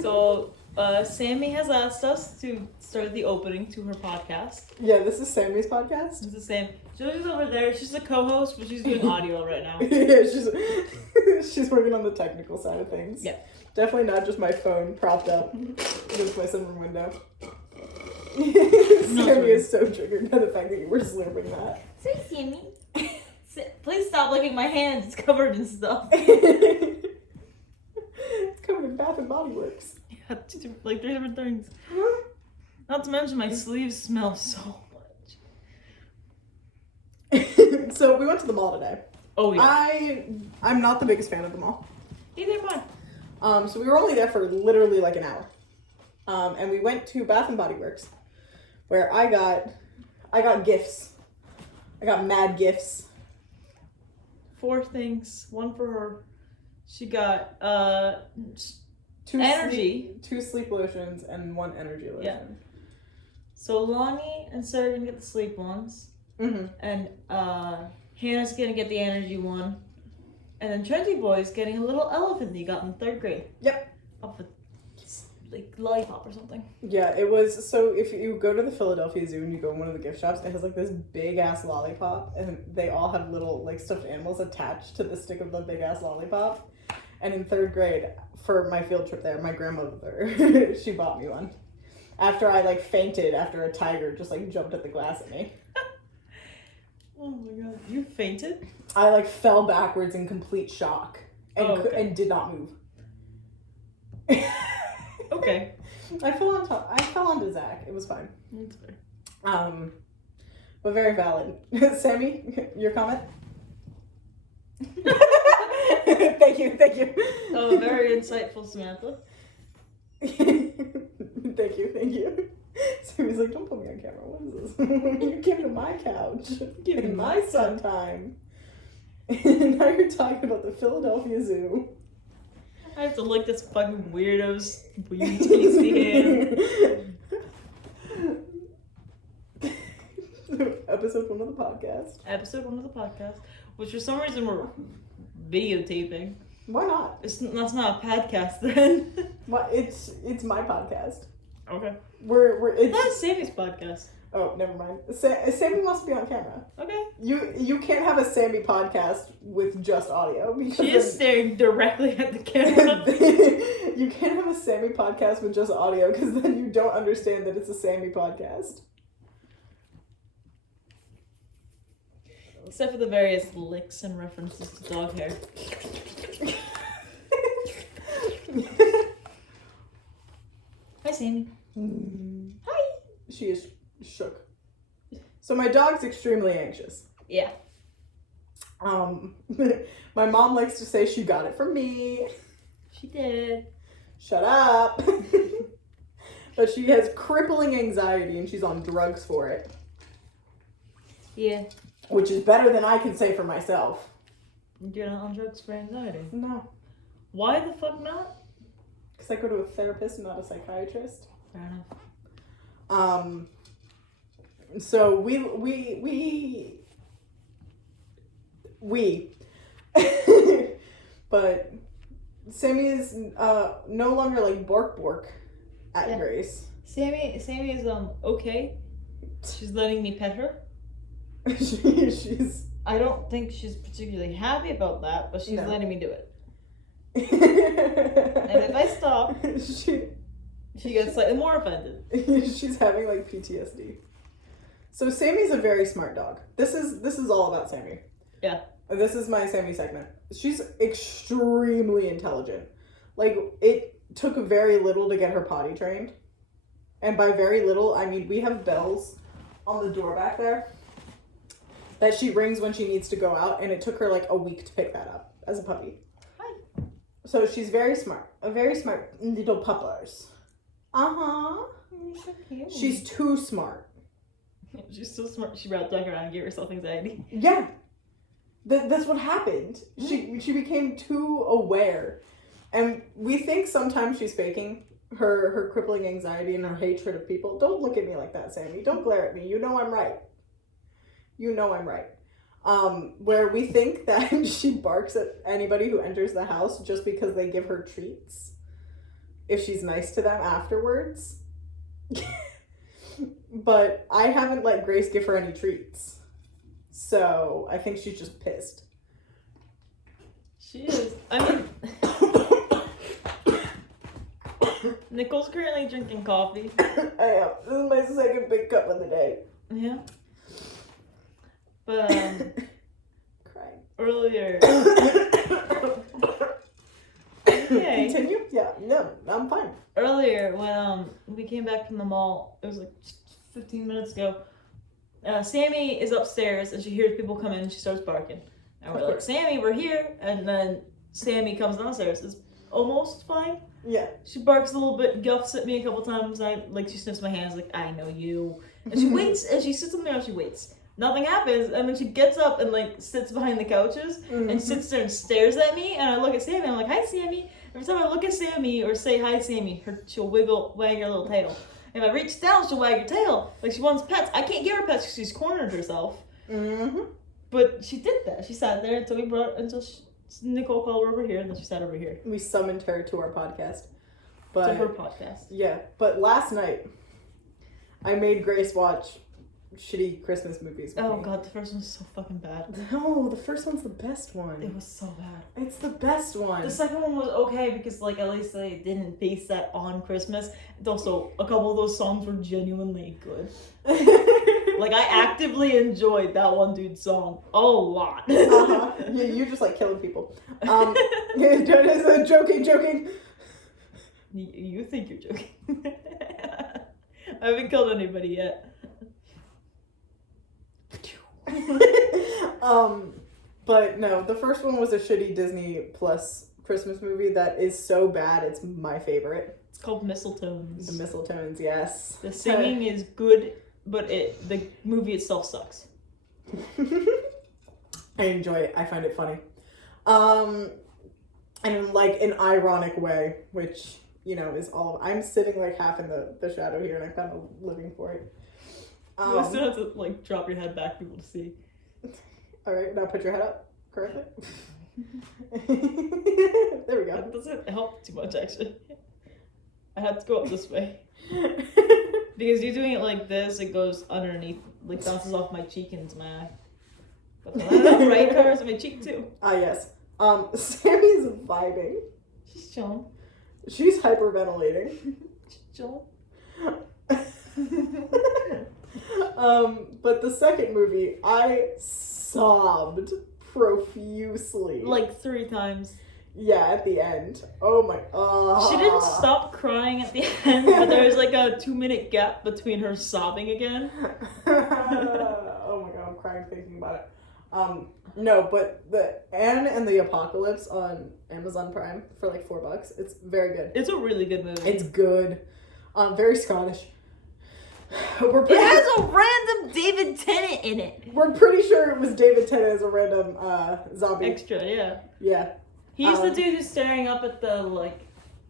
So, Sammy has asked us to start the opening to her podcast. Yeah, this is Sammy's podcast. It's the same. Julie's over there. She's a co-host, but she's doing audio right now. Yeah, she's working on the technical side of things. Yeah. Definitely not just my phone propped up against my sunroom window. Sammy is so triggered by the fact that you were slurping that. Sorry, Sammy. Please stop licking my hands. It's covered in stuff. It's covered in Bath and Body Works. Yeah, like 3 different things. Not to mention my sleeves smell so much. So we went to the mall today. Oh yeah. I'm not the biggest fan of the mall. Neither am I. So we were only there for literally like an hour. And we went to Bath and Body Works, where I got gifts. I got mad gifts. 4 things. 1 for her. She got 2 energy. 2 sleep lotions and 1 energy lotion. Yeah. So Lonnie and Sarah are gonna get the sleep ones. Mm-hmm. And Hannah's gonna get the energy one. And then Trendy Boy's getting a little elephant that he got in 3rd grade. Yep. Off a like lollipop or something. Yeah, it was, so if you go to the Philadelphia Zoo and you go in one of the gift shops, it has like this big ass lollipop and they all have little like stuffed animals attached to the stick of the big ass lollipop. And in 3rd grade, for my field trip there, my grandmother, she bought me one. After I like fainted after a tiger just like jumped at the glass at me. Oh my god. You fainted? I like fell backwards in complete shock and okay. and did not move. Okay. I fell onto Zach. It was fine. That's fair. But very valid. Sammy, your comment? Thank you. Oh, very insightful, Samantha. Thank you. Sammy's like, don't put me on camera. What is this? You came to my couch in my sun time. And now you're talking about the Philadelphia Zoo. I have to lick this fucking weirdo's weird tasty hand. Episode 1 of the podcast. Episode 1 of the podcast, which for some reason we're videotaping. Why not? That's not a podcast then. What? It's my podcast. Okay. It's not Sammy's podcast. Oh, never mind. Sammy must be on camera. Okay. You can't have a Sammy podcast with just audio because she is staring directly at the camera. You can't have a Sammy podcast with just audio because then you don't understand that it's a Sammy podcast. Except for the various licks and references to dog hair. Hi, Sammy. Hi. She is shook. So my dog's extremely anxious. Yeah. My mom likes to say she got it from me. She did. Shut up. But she has crippling anxiety and she's on drugs for it. Yeah. Which is better than I can say for myself. You're not on drugs for anxiety? No. Why the fuck not? Because I go to a therapist and not a psychiatrist. Fair enough. So we but Sammy is no longer like bork at Grace. Sammy is okay. She's letting me pet her. she's I don't think she's particularly happy about that, but she's letting me do it. And if I stop, she gets slightly more offended. She's having like PTSD. So Sammy's a very smart dog. This is all about Sammy. Yeah. This is my Sammy segment. She's extremely intelligent. Like, it took very little to get her potty trained. And by very little, I mean we have bells on the door back there that she rings when she needs to go out, and it took her like a week to pick that up as a puppy. Hi. So she's very smart. A very smart little puppers. Uh-huh. You're so cute. She's too smart. She's so smart. She wrapped back around and gave herself anxiety. Yeah. That's what happened. She became too aware. And we think sometimes she's faking her crippling anxiety and her hatred of people. Don't look at me like that, Sammy. Don't glare at me. You know I'm right. Where we think that she barks at anybody who enters the house just because they give her treats. if she's nice to them afterwards. But I haven't let Grace give her any treats. So I think she's just pissed. She is. I mean, Nicole's currently drinking coffee. I am. This is my second big cup of the day. Yeah. But, Crying. earlier... Okay. Continue? Yeah. No, I'm fine. Earlier, when we came back from the mall, it was like 15 minutes ago, Sammy is upstairs and she hears people come in and she starts barking. And we're like, Sammy, we're here. And then Sammy comes downstairs. It's almost fine. Yeah. She barks a little bit, guffs at me a couple times. She sniffs my hands like, I know you. And she waits, and she sits on there and she waits. Nothing happens, and then she gets up and sits behind the couches and sits there and stares at me. And I look at Sammy and I'm like, hi, Sammy. Every time I look at Sammy or say hi, Sammy, she'll wag her little tail. If I reach down, she'll wag her tail. Like she wants pets. I can't give her pets because she's cornered herself. Mm-hmm. But she did that. She sat there until Nicole called her over here, and then she sat over here. We summoned her to our podcast. To her podcast. Yeah, but last night, I made Grace watch shitty Christmas movies with me. God, the first one's so fucking bad. No, the first one's the best one. It was so bad. It's the best one. The second one was okay because at least they didn't base that on Christmas. And also, a couple of those songs were genuinely good. I actively enjoyed that one dude's song a lot. Yeah, you just like killing people. Joking. You think you're joking. I haven't killed anybody yet. But no, the first one was a shitty Disney Plus Christmas movie that is so bad it's my favorite. It's called Mistletones. The Mistletones, yes. The singing is good, but the movie itself sucks. I enjoy it. I find it funny. And in an ironic way, which, is all... I'm sitting half in the shadow here and I'm kind of living for it. You still have to drop your head back for people to see. Alright, now put your head up correctly. There we go. That doesn't help too much, actually. I have to go up this way. Because you're doing it like this, it goes underneath, bounces off my cheek and into my eye. But the right covers my cheek too. Ah, yes. Sammy's vibing. She's chilling. She's hyperventilating. She's chilling. But the second movie, I sobbed profusely. 3 times. Yeah, at the end. Oh my... She didn't stop crying at the end, but there was a 2-minute gap between her sobbing again. Oh my god, I'm crying thinking about it. No, but the Anne and the Apocalypse on Amazon Prime for $4. It's very good. It's a really good movie. It's good. Very Scottish. It has a random David Tennant in it. We're pretty sure it was David Tennant as a random zombie. Extra, yeah. Yeah. He's the dude who's staring up at the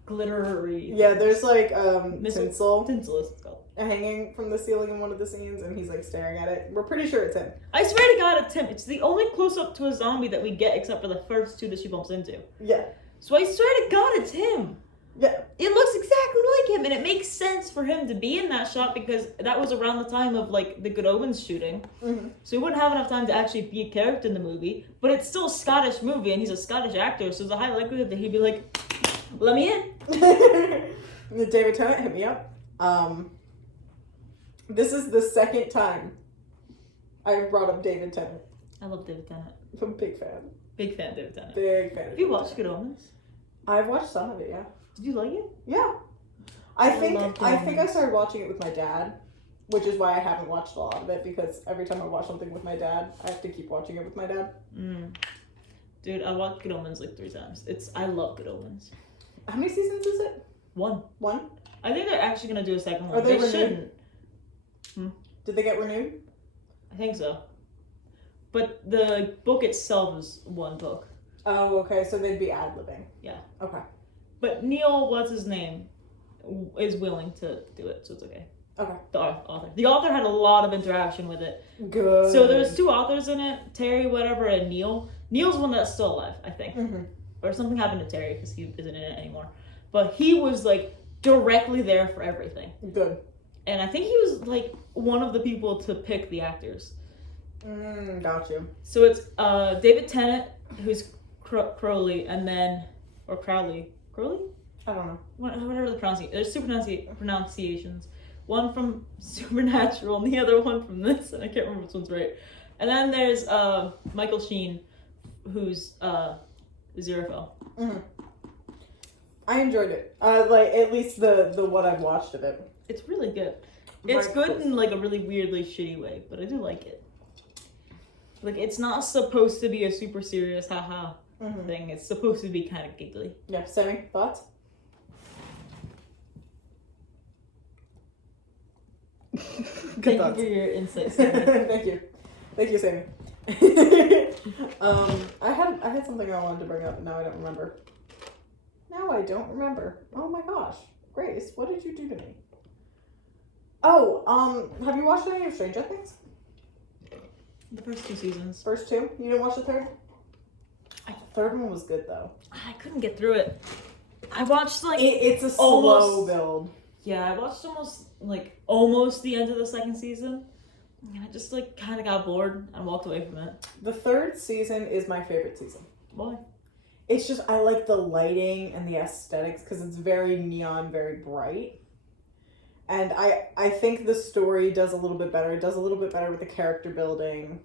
glittery. Yeah, there's tinsel. Tinsel is called. Hanging from the ceiling in one of the scenes, and he's staring at it. We're pretty sure it's him. I swear to God, it's him. It's the only close up to a zombie that we get, except for the first 2 that she bumps into. Yeah. So I swear to God, it's him. Yeah. It looks exactly like him, and it makes sense for him to be in that shot because that was around the time of the Good Omens shooting. Mm-hmm. So he wouldn't have enough time to actually be a character in the movie. But it's still a Scottish movie, and he's a Scottish actor, so there's a high likelihood that he'd be like, "Let me in." David Tennant, hit me up. This is the second time I've brought up David Tennant. I love David Tennant. I'm a big fan. Big fan of David Tennant. Big fan. Have you watched Good Omens? I've watched some of it, yeah. Did you like it? Yeah. I think I started watching it with my dad, which is why I haven't watched a lot of it, because every time I watch something with my dad, I have to keep watching it with my dad. Dude, I watched Good Omens 3 times. I love Good Omens. How many seasons is it? 1. 1? I think they're actually going to do a second one. Are they renewed? Shouldn't. Did they get renewed? I think so. But the book itself is 1 book. Oh, okay, so they'd be ad-libbing. Yeah. Okay. But Neil, what's his name, is willing to do it, so it's okay. Okay. The author. The author had a lot of interaction with it. Good. So there's 2 authors in it, Terry whatever and Neil. Neil's one that's still alive, I think. Mm-hmm. Or something happened to Terry because he isn't in it anymore. But he was directly there for everything. Good. And I think he was like one of the people to pick the actors. Got you. So it's David Tennant, who's Crowley, and then Crowley. I don't know. Whatever the pronunciation. There's two pronunciations. One from Supernatural and the other one from this, and I can't remember which one's right. And then there's Michael Sheen, who's Aziraphale. Mm-hmm. I enjoyed it. Like at least the what I've watched of it. It's really good. It's good in like a really weirdly shitty way, but I do like it. Like it's not supposed to be a super serious haha thing. It's supposed to be kind of giggly. Yeah, Sammy, thoughts? Thank you for your insight, Sammy. Thank you, Sammy. I had something I wanted to bring up, but now I don't remember. Oh my gosh, Grace, what did you do to me? Oh, have you watched any of Stranger Things? The first 2 seasons. First 2? You didn't watch the third? The third one was good though. I couldn't get through it. I watched like it's a slow build. Yeah, I watched almost the end of the second season, and I just like kind of got bored and walked away from it. The third season is my favorite season. Why? It's just I like the lighting and the aesthetics because it's very neon, very bright. And I think the story does a little bit better. It does a little bit better with the character building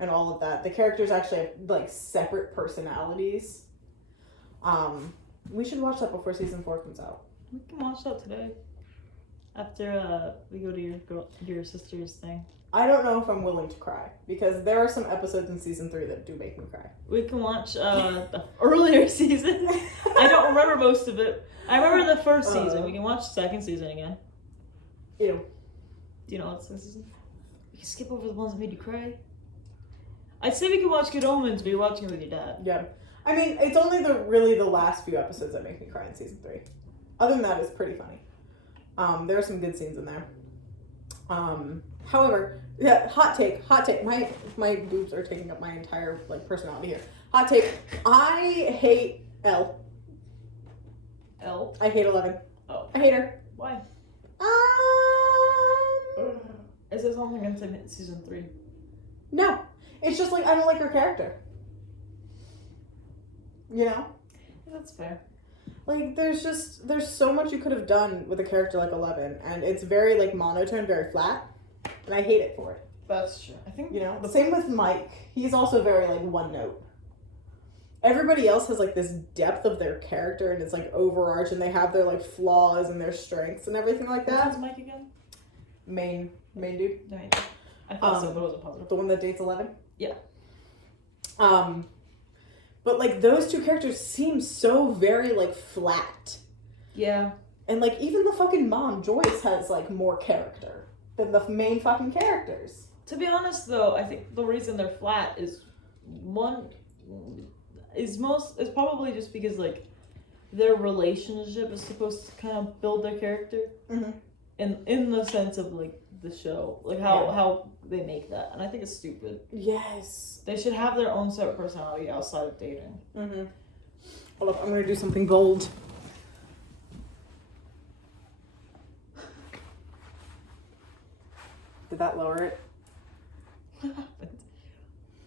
and all of that. The characters actually have like separate personalities. We should watch that before season 4 comes out. We can watch that today. After we go to your sister's thing. I don't know if I'm willing to cry because there are some episodes in season 3 that do make me cry. We can watch the earlier season. I don't remember most of it. I remember the first season. We can watch the second season again. Ew. Do you know what's the season? We can skip over the ones that made you cry. I'd say we could watch Good Omens, but you're watching it with your dad. Yeah. I mean, it's only the last few episodes that make me cry in season 3. Other than that, it's pretty funny. There are some good scenes in there. However, yeah, hot take. My boobs are taking up my entire like personality here. Hot take. I hate Elle. Elle? I hate 11. Oh. I hate her. Why? Is there something in season 3? No. It's just like I don't like her character. You know? Yeah, that's fair. Like there's so much you could have done with a character like 11, and it's very like monotone, very flat, and I hate it for it. That's true. I think the same with Mike. He's also very like one note. Everybody else has like this depth of their character, and it's like overarching. They have their like flaws and their strengths and everything like that. Who's Mike again? Main dude. Right. I thought so, but it wasn't positive. The one that dates 11. Yeah. But like those two characters seem so very like flat. Yeah. And like even the fucking mom, Joyce, has like more character than the main fucking characters. To be honest though, I think the reason they're flat is probably just because like their relationship is supposed to kind of build their character. Mm-hmm. In the sense of like the show, like how they make that, and I think it's stupid. Yes, they should have their own separate personality outside of dating. Mm-hmm. Hold up, I'm gonna do something bold. Did that lower it? What happened?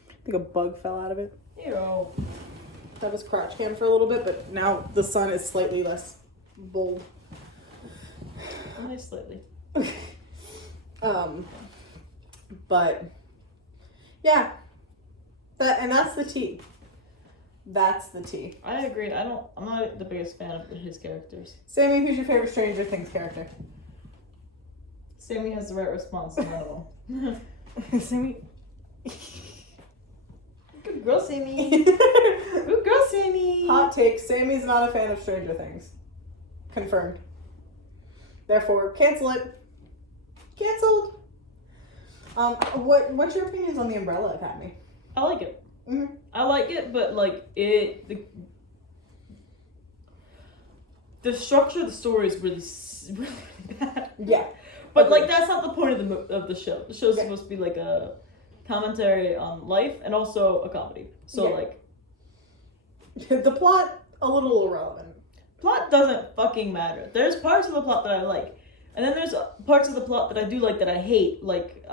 I think a bug fell out of it. Ew. That was crotch cam for a little bit, but now the sun is slightly less bold. Only slightly. But yeah, that's the tea. That's the tea. I agree. I'm not the biggest fan of his characters. Sammy, who's your favorite Stranger Things character? Sammy has the right response. None of them. Sammy. Good girl, Sammy. Good girl, Sammy. Hot take: Sammy's not a fan of Stranger Things. Confirmed. Therefore, cancel it. Cancelled. What's your opinions on the Umbrella Academy? I like it. Mm-hmm. I like it, but like the structure of the story is really bad. Yeah. But like that's not the point of the show. The show's supposed to be like a commentary on life and also a comedy. So like the plot a little irrelevant. plot doesn't fucking matter. There's parts of the plot that I like, and then there's parts of the plot that I do like that I hate. Like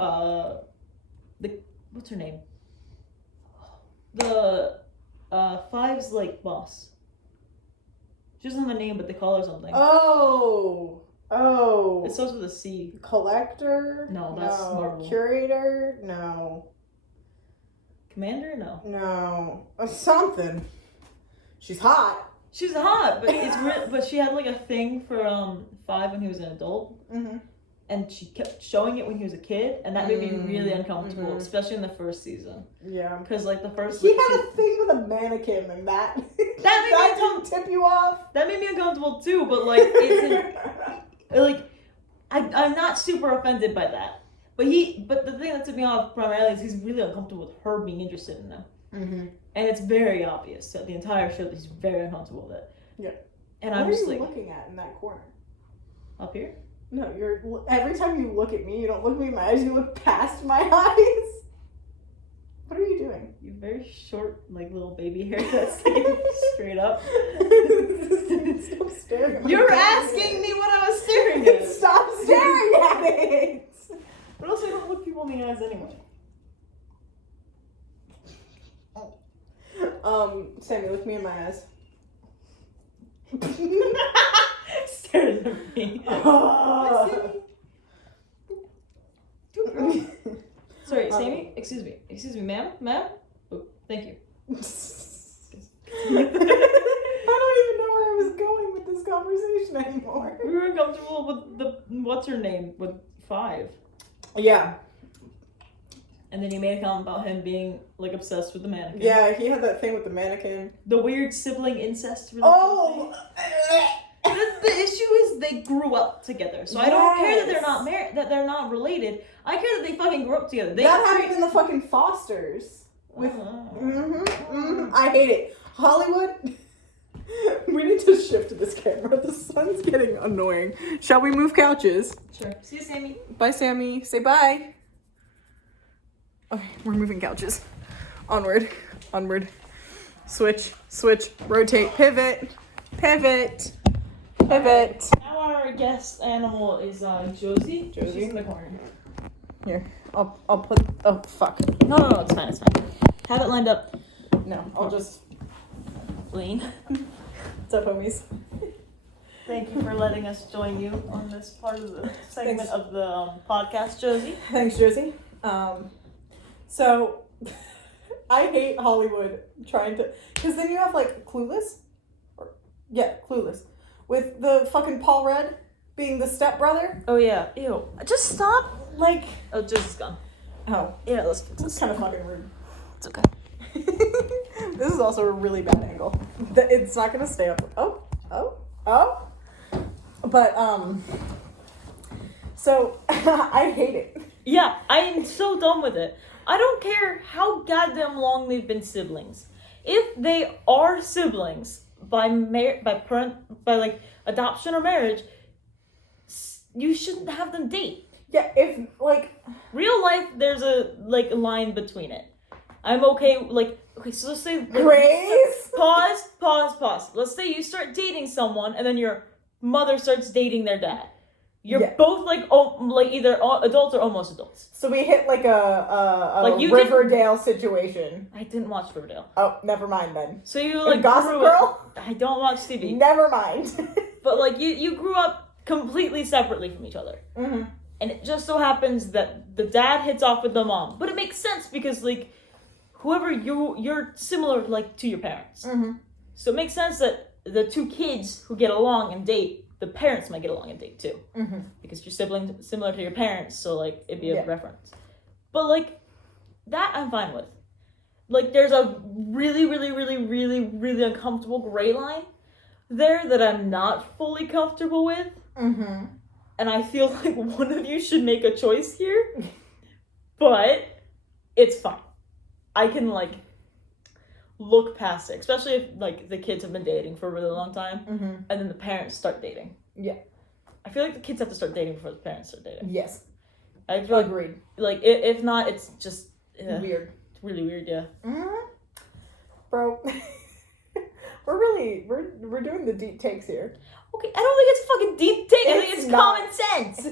what's her name? The Five's like boss. She doesn't have a name, but they call her something. Oh. It starts with a C. Collector? No, that's Marvel. Curator? No. Commander? No. No. Something. She's hot. She's hot, but but she had like a thing for Five when he was an adult. Mm-hmm. And she kept showing it when he was a kid, and that made me really uncomfortable, especially in the first season. Yeah. Because, like, the first... He had a thing with a mannequin, and that didn't tip you off? That made me uncomfortable, too, but, like, I'm not super offended by that. But the thing that took me off primarily is he's really uncomfortable with her being interested in him. Mm-hmm. And it's very obvious throughout the entire show that he's very uncomfortable with it. Yeah. And I'm just like... What are you looking at in that corner? Up here? No, every time you look at me, you don't look me in my eyes, you look past my eyes. What are you doing? You have very short, like, little baby hair that's sticking straight up. Stop staring at me. You're asking me what I was staring at. Stop staring at it! But also, I don't look people in the eyes anyway. Sammy, look me in my eyes. Stares at me. Sorry, Sammy? Excuse me, ma'am? Oh, thank you. I don't even know where I was going with this conversation anymore. We were uncomfortable with what's her name? With Five. Yeah. And then you made a comment about him being, like, obsessed with the mannequin. Yeah, he had that thing with the mannequin. The weird sibling incest relationship. Oh! The issue is they grew up together. So I don't care that they're not married, that they're not related. I care that they fucking grew up together. That happened in the fucking Fosters. With I hate it. Hollywood. We need to shift this camera. The sun's getting annoying. Shall we move couches? Sure. See you, Sammy. Bye, Sammy. Say bye. Okay, we're moving couches. Onward. Switch. Rotate. Pivot. Now our guest animal is Josie. She's in the corner. Here, I'll put. Oh fuck. No, it's fine. Have it lined up. No, I'll just lean. What's up, homies? Thank you for letting us join you on this part of the segment of the podcast, Josie. Thanks, Josie. So I hate Hollywood trying to, because then you have like Clueless. Clueless. With the fucking Paul Rudd being the stepbrother. Oh yeah. Ew. Just stop. Like. Oh, Josie's gone. Oh. Yeah, let's fix this. It's kind of fucking rude. It's okay. This is also a really bad angle. It's not gonna stay up. Oh. But, so, I hate it. Yeah, I am so done with it. I don't care how goddamn long they've been siblings. If they are siblings by like adoption or marriage, you shouldn't have them date. Yeah, if like real life, there's a like line between it. I'm okay. Okay, so let's say Grace. Pause. Let's say you start dating someone, and then your mother starts dating their dad. You're both like either adults or almost adults. So we hit like a Riverdale situation. I didn't watch Riverdale. Oh, never mind then. So you like Gossip Girl? I don't watch TV. Never mind. But like you grew up completely separately from each other. Mm-hmm. And it just so happens that the dad hits off with the mom. But it makes sense because like whoever you're similar like to your parents. Mm-hmm. So it makes sense that the two kids who get along and date, the parents might get along and date too. Mm-hmm. Because your siblings similar to your parents, so like it'd be a reference. But like that I'm fine with. Like there's a really, really, really, really, really uncomfortable gray line there that I'm not fully comfortable with. Mm-hmm. And I feel like one of you should make a choice here. But it's fine. I can like look past it, especially if like the kids have been dating for a really long time, and then the parents start dating. Yeah, I feel like the kids have to start dating before the parents start dating. Yes, I feel agreed. Like if not, it's just weird. It's really weird. Yeah. Mm-hmm. Bro, We're doing the deep takes here. Okay, I don't think it's fucking deep take. I think it's common sense.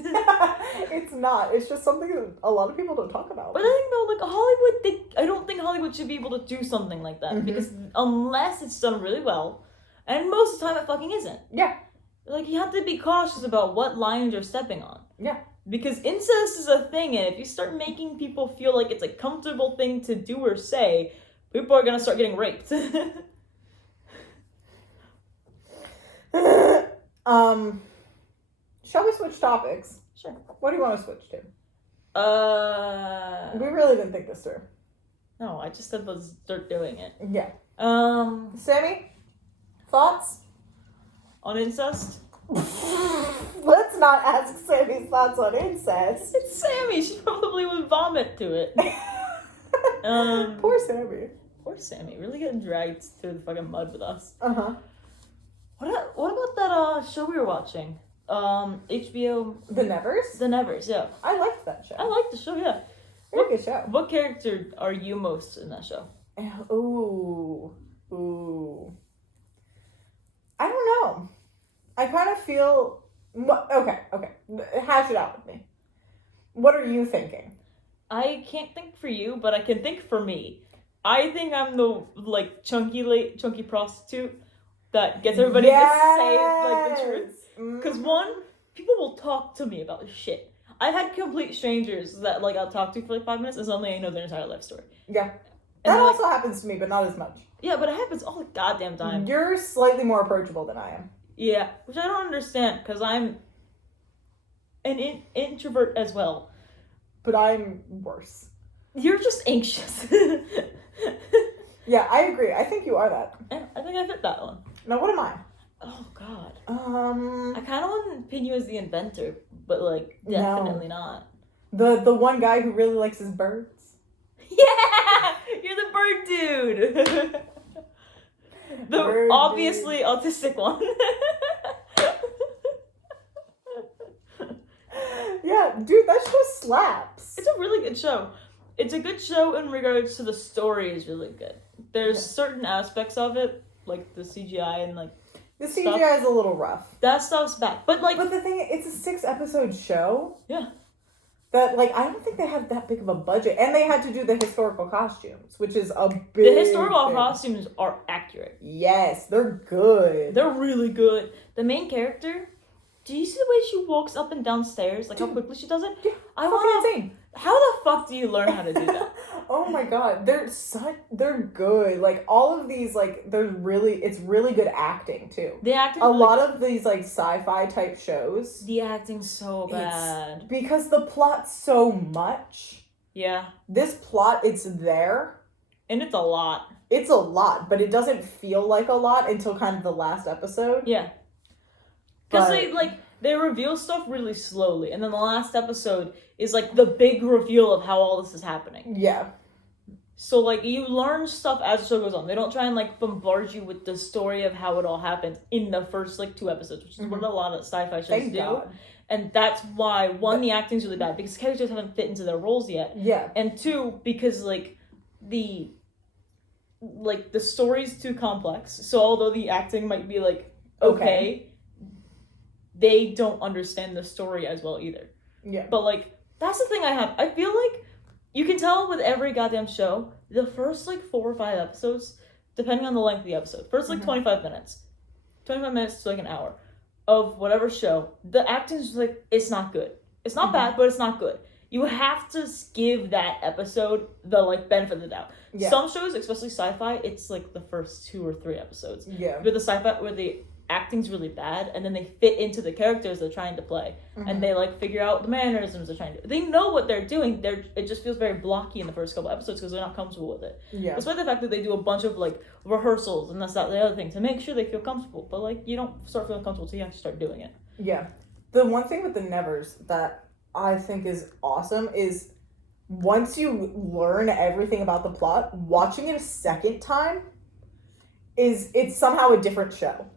It's not. It's just something that a lot of people don't talk about. But I think about like Hollywood. I don't think Hollywood should be able to do something like that because unless it's done really well, and most of the time it fucking isn't. Yeah. Like you have to be cautious about what lines you're stepping on. Yeah. Because incest is a thing, and if you start making people feel like it's a comfortable thing to do or say, people are gonna start getting raped. Shall we switch topics? Sure. What do you want to switch to? We really didn't think this through. No, I just said let's start doing it. Yeah. Sammy? Thoughts? On incest? Let's not ask Sammy's thoughts on incest. It's Sammy. She probably would vomit to it. Poor Sammy. Poor Sammy. Really getting dragged through the fucking mud with us. Uh-huh. What about that show we were watching? HBO... The Nevers? The Nevers, yeah. I liked that show. I liked the show, yeah. Very good show. What character are you most in that show? Ooh. I don't know. I kind of feel... Okay. Hash it out with me. What are you thinking? I can't think for you, but I can think for me. I think I'm the, like, chunky prostitute that gets everybody to say, like, the truth. Because, one, people will talk to me about this shit. I've had complete strangers that, like, I'll talk to for, like, 5 minutes, and suddenly I know their entire life story. Yeah. That also happens to me, but not as much. Yeah, but it happens all the goddamn time. You're slightly more approachable than I am. Yeah, which I don't understand, because I'm an introvert as well. But I'm worse. You're just anxious. Yeah, I agree. I think you are that. Yeah, I think I fit that one. Now, what am I? Oh, God. I kind of want to pin you as the inventor, but, like, definitely not. The one guy who really likes his birds? Yeah! You're the bird dude! The bird obviously dude. Autistic one. Yeah, dude, that show slaps. It's a really good show. It's a good show in regards to the story is really good. There's certain aspects of it, like the CGI and, like, the CGI is a little rough. That stuff's bad. But, like... But the thing is, it's a 6-episode show. Yeah. That, like, I don't think they had that big of a budget. And they had to do the historical costumes, which is a big The historical costumes are accurate. Yes, they're good. They're really good. The main character, do you see the way she walks up and down stairs? Like, how quickly she does it? Yeah, insane. How the fuck do you learn how to do that? Oh my god, they're good. Like, all of these, like, it's really good acting, too. The acting a lot of these, like, sci-fi type shows. The acting's so bad. Because the plot's so much. Yeah. This plot, it's there. And it's a lot. It's a lot, but it doesn't feel like a lot until kind of the last episode. Yeah. Because they reveal stuff really slowly, and then the last episode is, like, the big reveal of how all this is happening. Yeah. So, like, you learn stuff as the show goes on. They don't try and, like, bombard you with the story of how it all happened in the first, like, 2 episodes, which is what a lot of sci-fi shows Thank do. God. And that's why, one, the acting's really bad, because characters haven't fit into their roles yet. Yeah. And 2, because, like, the story's too complex. So, although the acting might be, like, okay. They don't understand the story as well either. Yeah. But, like, that's the thing I have. I feel like you can tell with every goddamn show, the first, like, 4 or 5 episodes, depending on the length of the episode, first, like, 25 minutes. 25 minutes to, like, an hour of whatever show, the acting's, like, it's not good. It's not bad, but it's not good. You have to give that episode the, like, benefit of the doubt. Yeah. Some shows, especially sci-fi, it's, like, the first 2 or 3 episodes. Yeah. With the sci-fi, where the acting's really bad, and then they fit into the characters they're trying to play, and they, like, figure out the mannerisms they're trying to do. They know what they're doing. It just feels very blocky in the first couple episodes because they're not comfortable with it. Yeah. Despite the fact that they do a bunch of, like, rehearsals and that's not the other thing to make sure they feel comfortable. But, like, you don't start feeling comfortable until you actually start doing it. Yeah. The one thing with the Nevers that I think is awesome is once you learn everything about the plot, watching it a second time it's somehow a different show.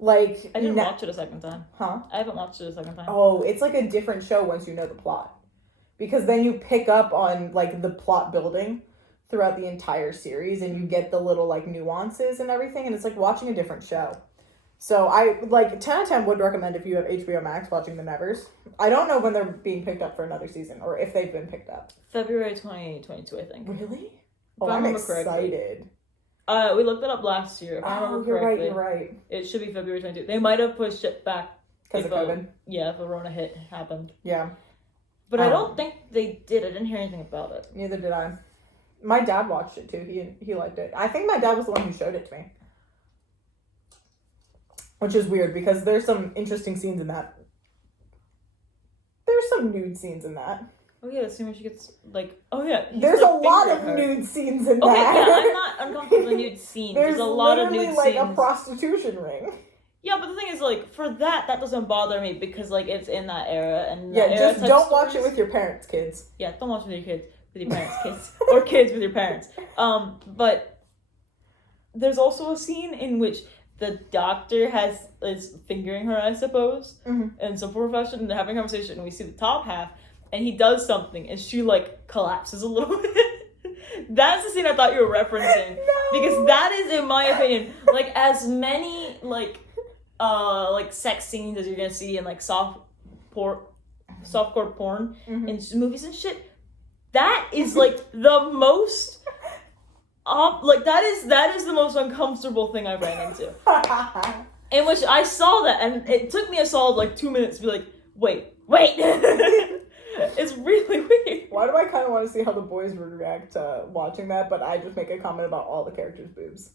Like, I didn't watch it a second time. Huh? I haven't watched it a second time. Oh, it's like a different show once you know the plot. Because then you pick up on, like, the plot building throughout the entire series, and you get the little, like, nuances and everything, and it's like watching a different show. So I, like, 10 out of 10 would recommend if you have HBO Max watching The Nevers. I don't know when they're being picked up for another season, or if they've been picked up. February 2022, I think. Really? Oh, I'm excited. We looked it up last year. If I remember correctly. You're right. It should be February 22. They might have pushed it back. Because of COVID? Yeah, if a Rona hit happened. Yeah. But I don't think they did. I didn't hear anything about it. Neither did I. My dad watched it too. He liked it. I think my dad was the one who showed it to me. Which is weird because there's some interesting scenes in that. There's some nude scenes in that. Oh yeah, the scene where she gets like, oh yeah. There's a lot of nude scenes in that. Okay, yeah, I'm not uncomfortable with the nude scenes. There's a lot of nude scenes. There's literally like a prostitution ring. Yeah, but the thing is, like, for that doesn't bother me because, like, it's in that era and yeah, era just don't watch it with your parents, kids. Yeah, don't watch it with your kids, with your parents, kids, or kids with your parents. But there's also a scene in which the doctor is fingering her, I suppose, in some profession, and they're having a conversation, and we see the top half, and he does something, and she, like, collapses a little bit. That's the scene I thought you were referencing. No. Because that is, in my opinion, like, as many, like sex scenes as you're gonna see in, like, softcore porn in movies and shit. That is, like, the most... like, that is the most uncomfortable thing I ran into. In which I saw that, and it took me a solid, like, 2 minutes to be like, wait. It's really weird. Why do I kind of want to see how the boys would react to watching that, but I just make a comment about all the characters' boobs.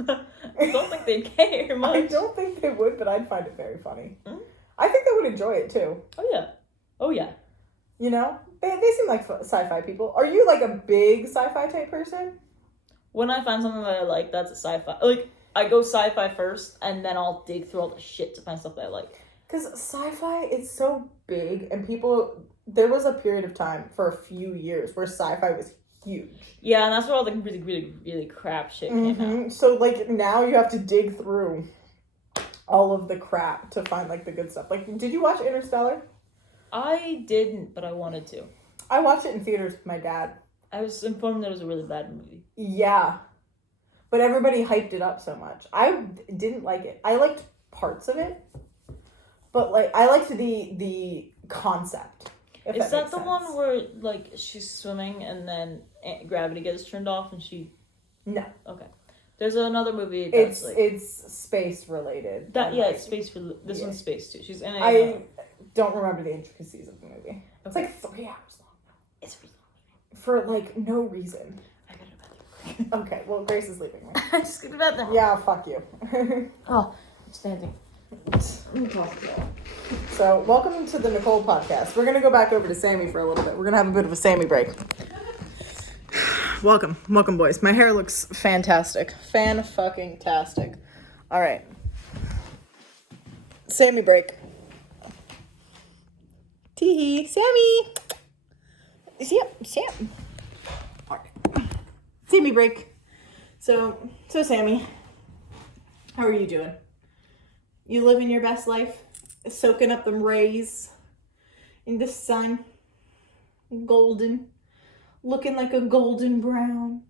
I don't think they'd care much. I don't think they would, but I'd find it very funny. I think they would enjoy it, too. Oh, yeah. You know? They seem like sci-fi people. Are you, like, a big sci-fi type person? When I find something that I like, that's a sci-fi. Like, I go sci-fi first, and then I'll dig through all the shit to find stuff that I like. Because sci-fi, it's so big, and people... There was a period of time for a few years where sci-fi was huge. Yeah, and that's where all the really, really, really crap shit came out. So, like, now you have to dig through all of the crap to find, like, the good stuff. Like, did you watch Interstellar? I didn't, but I wanted to. I watched it in theaters with my dad. I was informed that it was a really bad movie. Yeah. But everybody hyped it up so much. I didn't like it. I liked parts of it. But, like, I liked the concept. Is that the one where, like, she's swimming and then gravity gets turned off and she... No. Okay. There's another movie that's, it's space related. It's space for... This one's space, too. She's in a... I don't remember the intricacies of the movie. Okay. It's like 3 hours long. It's really long. For, like, no reason. I gotta go to bathroom. Okay, well, Grace is leaving me. I just go to bathroom. Yeah, fuck you. Oh, I'm standing. So, welcome to the Nicole podcast. We're going to go back over to Sammy for a little bit. We're going to have a bit of a Sammy break. Welcome, boys. My hair looks fantastic. Fan-fucking-tastic. All right. Sammy break. Tee-hee. Sammy. Sam. All right. Sammy break. So Sammy, how are you doing? You living your best life? Soaking up them rays in the sun. Golden. Looking like a golden brown.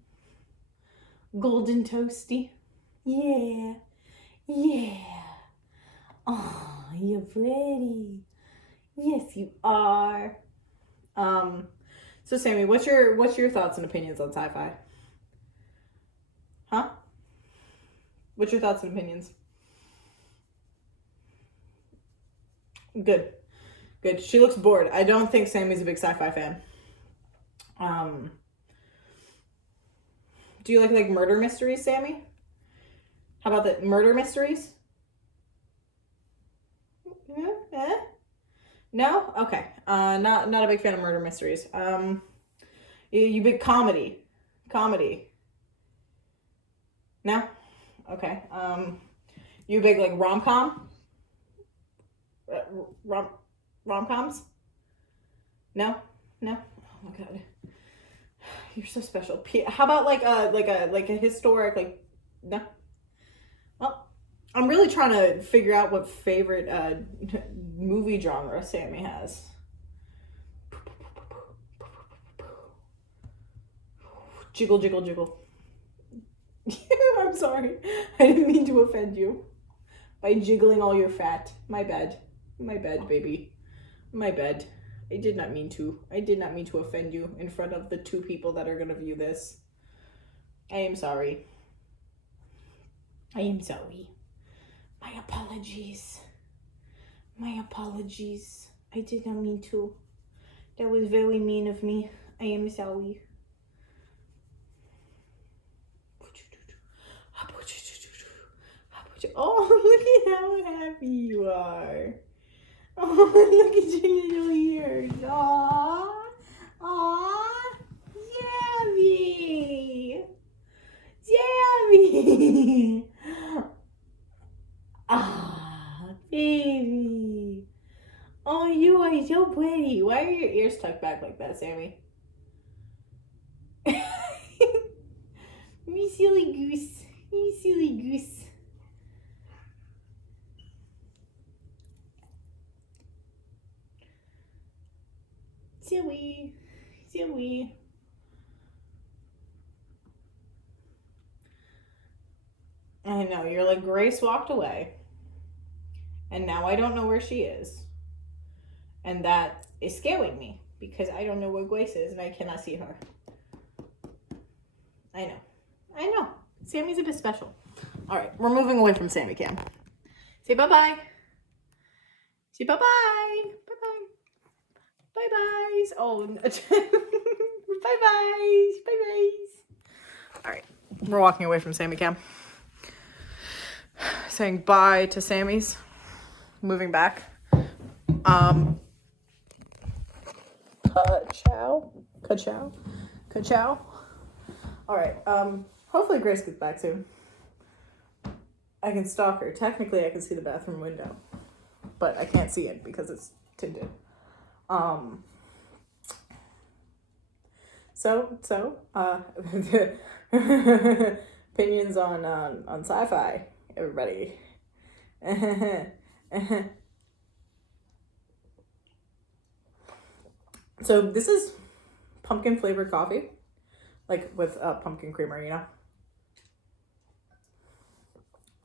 Golden toasty. Yeah. Oh, you're pretty. Yes, you are. So Sammy, what's your thoughts and opinions on sci-fi? Huh? What's your thoughts and opinions? Good. She looks bored. I don't think Sammy's a big sci-fi fan. Do you like murder mysteries, Sammy? How about the murder mysteries? No? Okay. Not a big fan of murder mysteries. You big comedy? No? Okay. You big like rom-com? Rom-coms? No? Oh my god. You're so special. How about like a historic, like, no? Well, I'm really trying to figure out what favorite movie genre Sammy has. Jiggle, jiggle, jiggle. I'm sorry. I didn't mean to offend you by jiggling all your fat. My bad. My bad, baby. My bad. I did not mean to. I did not mean to offend you in front of the 2 people that are going to view this. I am sorry. I am sorry. My apologies. My apologies. I did not mean to. That was very mean of me. I am sorry. Oh, look at how happy you are. Oh, look at your little ears. Aww. Aww. Yummy. Yummy. Ah, baby. Oh, you are so pretty. Why are your ears tucked back like that, Sammy? You silly goose. You silly goose. Silly. Silly. I know, you're like, Grace walked away. And now I don't know where she is. And that is scaring me because I don't know where Grace is and I cannot see her. I know. I know. Sammy's a bit special. All right, we're moving away from Sammy Cam. Say bye-bye. Say bye-bye. Bye-bye. Bye-byes. Oh, bye-byes. Bye-byes. All right, we're walking away from Sammy Cam. Saying bye to Sammy's. Moving back. Ka-chow. All right. Hopefully Grace gets back soon. I can stalk her. Technically, I can see the bathroom window, but I can't see it because it's tinted. Opinions on sci-fi, everybody. So this is pumpkin flavored coffee, like with pumpkin creamer, you know.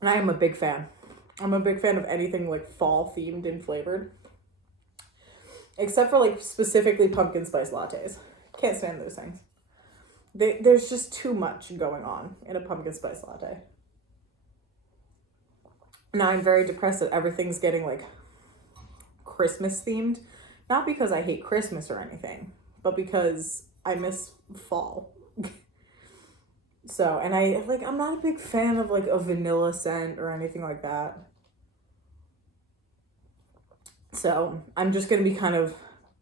And I am a big fan. I'm a big fan of anything like fall themed and flavored, except for like specifically pumpkin spice lattes. Can't stand those things. There's just too much going on in a pumpkin spice latte. Now I'm very depressed that everything's getting like Christmas themed. Not because I hate Christmas or anything, but because I miss fall. So, and I'm not a big fan of like a vanilla scent or anything like that. So I'm just going to be kind of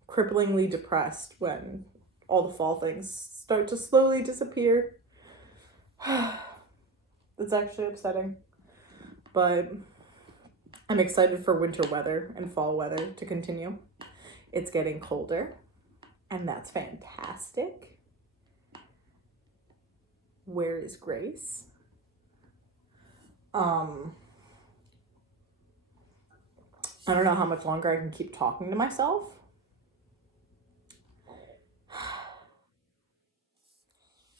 cripplingly depressed when all the fall things start to slowly disappear. It's actually upsetting. But I'm excited for winter weather and fall weather to continue. It's getting colder, and that's fantastic. Where is Grace? I don't know how much longer I can keep talking to myself.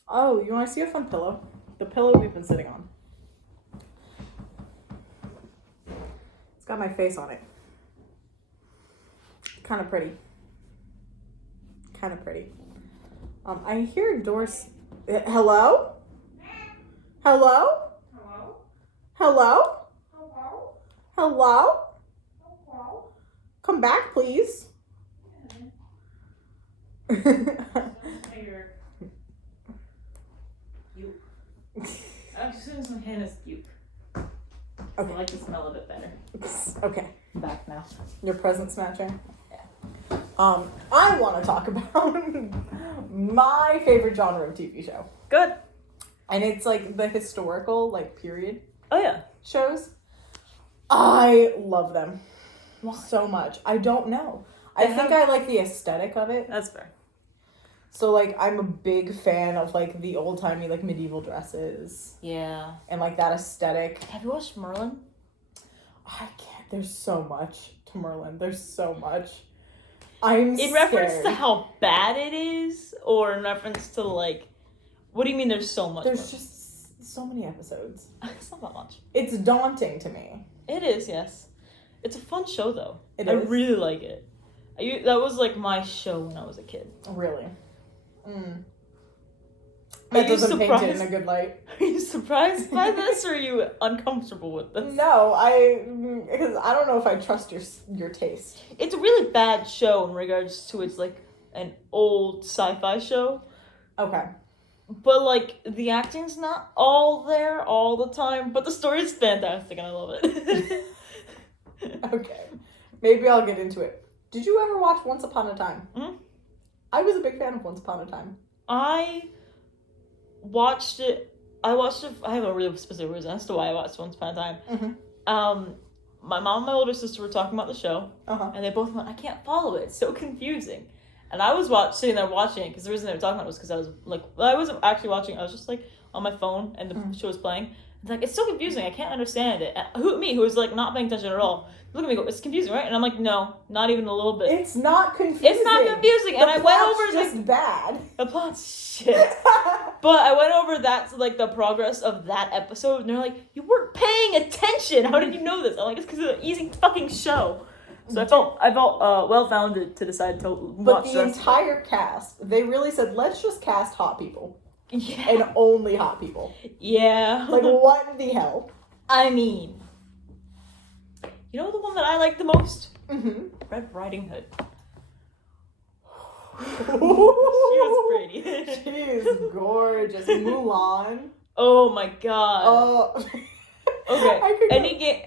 Oh, you want to see a fun pillow? The pillow we've been sitting on. It's got my face on it. Kind of pretty. I hear doors. Hello? Hello? Hello? Hello? Hello? Hello? Hello? Come back, please. I'm just using some Hannah's puke. Okay. I like the smell of it better. Okay. I'm back now. Your presence matching? Yeah. I want to talk about my favorite genre of TV show. Good. And it's like the historical, like, period Oh, yeah. shows. I love them. Why? So much. I don't know. I think I like the aesthetic of it. That's fair. So, like, I'm a big fan of, like, the old-timey, like, medieval dresses. Yeah. And, like, that aesthetic. Have you watched Merlin? I can't. There's so much to Merlin. There's so much. I'm In scared. reference to how bad it is, or in reference to, like, What do you mean there's so much? There's just so many episodes. It's not that much. It's daunting to me. It is, yes. It's a fun show, though. I really like it. That was, like, my show when I was a kid. Really? That doesn't paint it in a good light. Are you surprised by this, or are you uncomfortable with this? No, because I don't know if I trust your taste. It's a really bad show in regards to it's, like, an old sci-fi show. Okay. But, like, the acting's not all there all the time, but the story's fantastic, and I love it. Okay. Maybe I'll get into it. Did you ever watch Once Upon a Time? Mm-hmm. I was a big fan of Once Upon a Time. I watched it. I have a really specific reason as to why I watched Once Upon a Time. Mm-hmm. My mom and my older sister were talking about the show, and they both went, I can't follow it. It's so confusing. And I was sitting there watching it because the reason they were talking about it was because I was like, I wasn't actually watching. I was just like on my phone and the show was playing. It's like, it's so confusing. I can't understand it. Who was like not paying attention at all. Look at me, go, it's confusing, right? And I'm like, no, not even a little bit. It's not confusing. It's not confusing. And I went over just like bad. The plot's shit. But I went over that, like, the progress of that episode, and they're like, you weren't paying attention. How did you know this? I'm like, it's because of the easy fucking show. So I felt well-founded to decide to watch But the entire cast, they really said, let's just cast hot people. Yeah. And only hot people. Yeah. Like, what in the hell? I mean, you know the one that I like the most? Mm-hmm. Red Riding Hood. She was pretty. She is gorgeous. Mulan. Oh my god. Oh. Okay.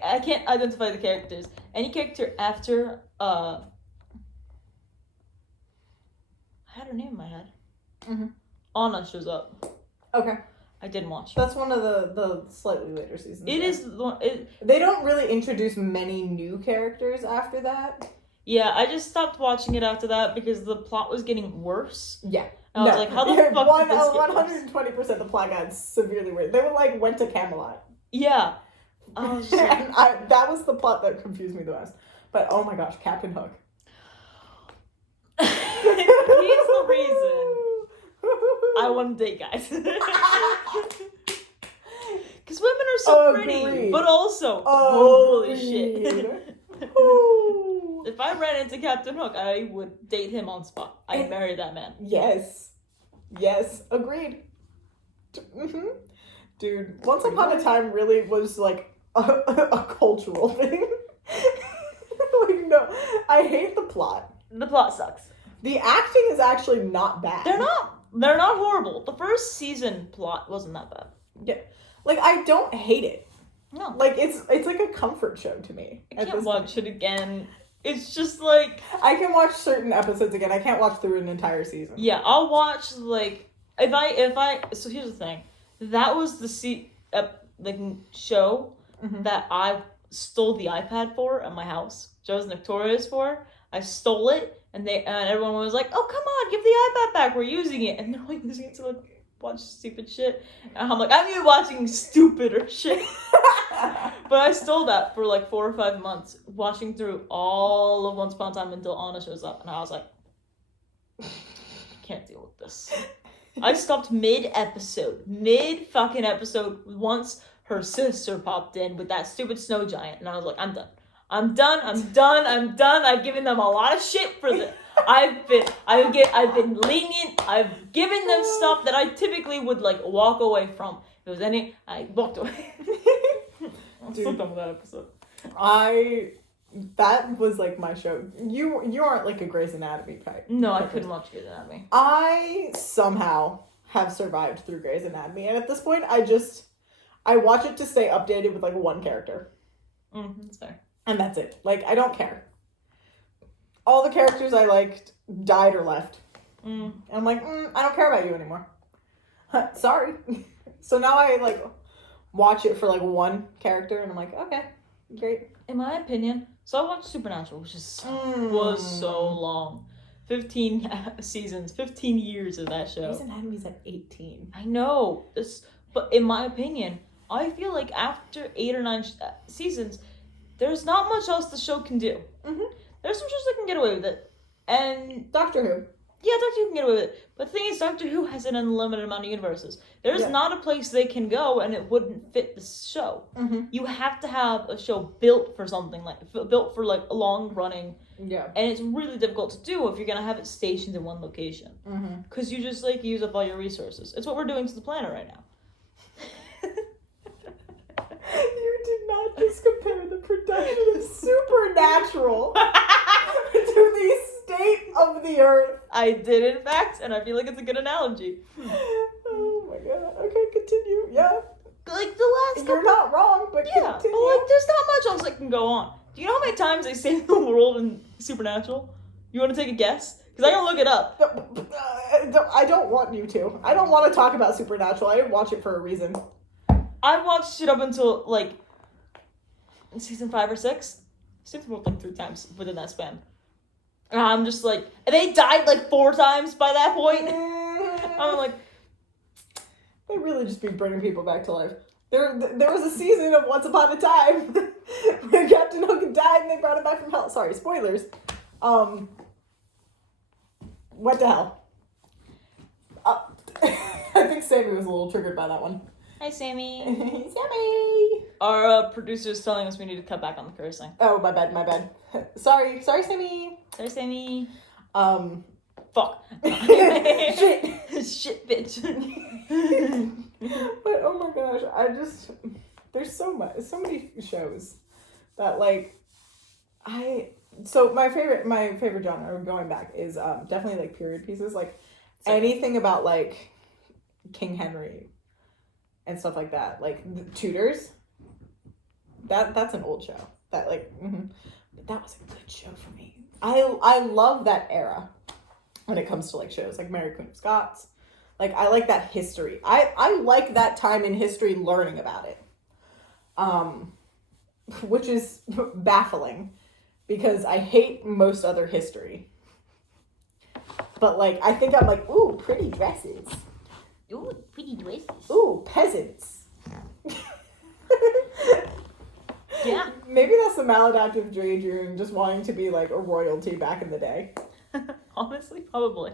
I can't identify the characters. Any character after I had her name in my head. Mm-hmm. Anna shows up. Okay. I didn't watch. That's one of the slightly later seasons. It is the one. They don't really introduce many new characters after that. Yeah, I just stopped watching it after that because the plot was getting worse. Yeah. And I was like, how the fuck did this get 120% the plot got severely weird. They went to Camelot. Yeah. I was just like, that was the plot that confused me the most. But oh my gosh, Captain Hook. He's the reason I want to date guys. Because women are so pretty, but also, holy shit. If I ran into Captain Hook, I would date him on spot. I'd marry that man. Yes. Yes. Agreed. Mm-hmm. Dude, Once Upon a Time really was like a cultural thing. Like, no, I hate the plot. The plot sucks. The acting is actually not bad. They're not horrible. The first season plot wasn't that bad. Yeah. Like, I don't hate it. No. Like, it's like a comfort show to me. I can't watch it again. It's just like... I can watch certain episodes again. I can't watch through an entire season. Yeah, I'll watch, like... If I... So here's the thing. That was the show that I stole the iPad for at my house. Which I was notorious for. I stole it, and everyone was like, oh, come on, give the iPad back. We're using it. And they're like using it to, like, watch stupid shit. And I'm like, I'm even watching stupider shit. But I stole that for like 4 or 5 months, watching through all of Once Upon a Time until Anna shows up, and I was like, I can't deal with this. I stopped mid-fucking episode once her sister popped in with that stupid snow giant, and I was like, I'm done. I've given them a lot of shit for this. I've been lenient. I've given them stuff that I typically would like walk away from. If it was I walked away. I'm so done with that episode. That was like my show. You aren't like a Grey's Anatomy type. No, I couldn't watch Grey's Anatomy. I somehow have survived through Grey's Anatomy, and at this point, I watch it to stay updated with like one character. That's fair. And that's it. Like, I don't care. All the characters I liked died or left. And I'm like, I don't care about you anymore. Sorry. So now I like watch it for like one character, and I'm like, okay, great. In my opinion, so I watched Supernatural, which was so long. 15 seasons, 15 years of that show. Grey's Anatomy's at 18. I know. But in my opinion, I feel like after 8 or 9 seasons, there's not much else the show can do. There's some shows that can get away with it. And Doctor Who. Yeah, Doctor Who can get away with it. But the thing is, Doctor Who has an unlimited amount of universes. There's not a place they can go and it wouldn't fit the show. Mm-hmm. You have to have a show built for something, built for like a long running. Yeah. And it's really difficult to do if you're going to have it stationed in one location. Because you just like use up all your resources. It's what we're doing to the planet right now. You did not just compare the production of Supernatural to the state of the earth. I did, in fact, and I feel like it's a good analogy. Oh my god. Okay, continue. Yeah. Like the last You're not wrong, but yeah, continue. but like there's not much else that can go on. Do you know how many times they saved the world in Supernatural? You want to take a guess? Because I can look it up. I don't want you to. I don't want to talk about Supernatural. I didn't watch it for a reason. I watched it up until like season 5 or 6. Saved the world like 3 times within that span. And I'm just like, they died like 4 times by that point. I'm like, They really just be bringing people back to life. There was a season of Once Upon a Time where Captain Hook died and they brought him back from hell. Sorry, spoilers. What the hell? I think Sammy was a little triggered by that one. hi, Sammy. Sammy! Our producer's telling us we need to cut back on the cursing. Oh, my bad. Sorry, Sammy. Sorry, Sammy. Fuck. Shit. Shit, bitch. But oh my gosh, there's so many shows that like my favorite genre going back is definitely like period pieces, like anything about like King Henry and stuff like that, like the Tudors. That's an old show that like but that was a good show for me. I love that era when it comes to like shows like Mary Queen of Scots. Like, I like that history. I like that time in history learning about it. Which is baffling because I hate most other history. But, like, I think I'm like, ooh, pretty dresses. Ooh, pretty dresses. Ooh, peasants. Yeah. Maybe that's the maladaptive Adrian just wanting to be, like, a royalty back in the day. Honestly, probably.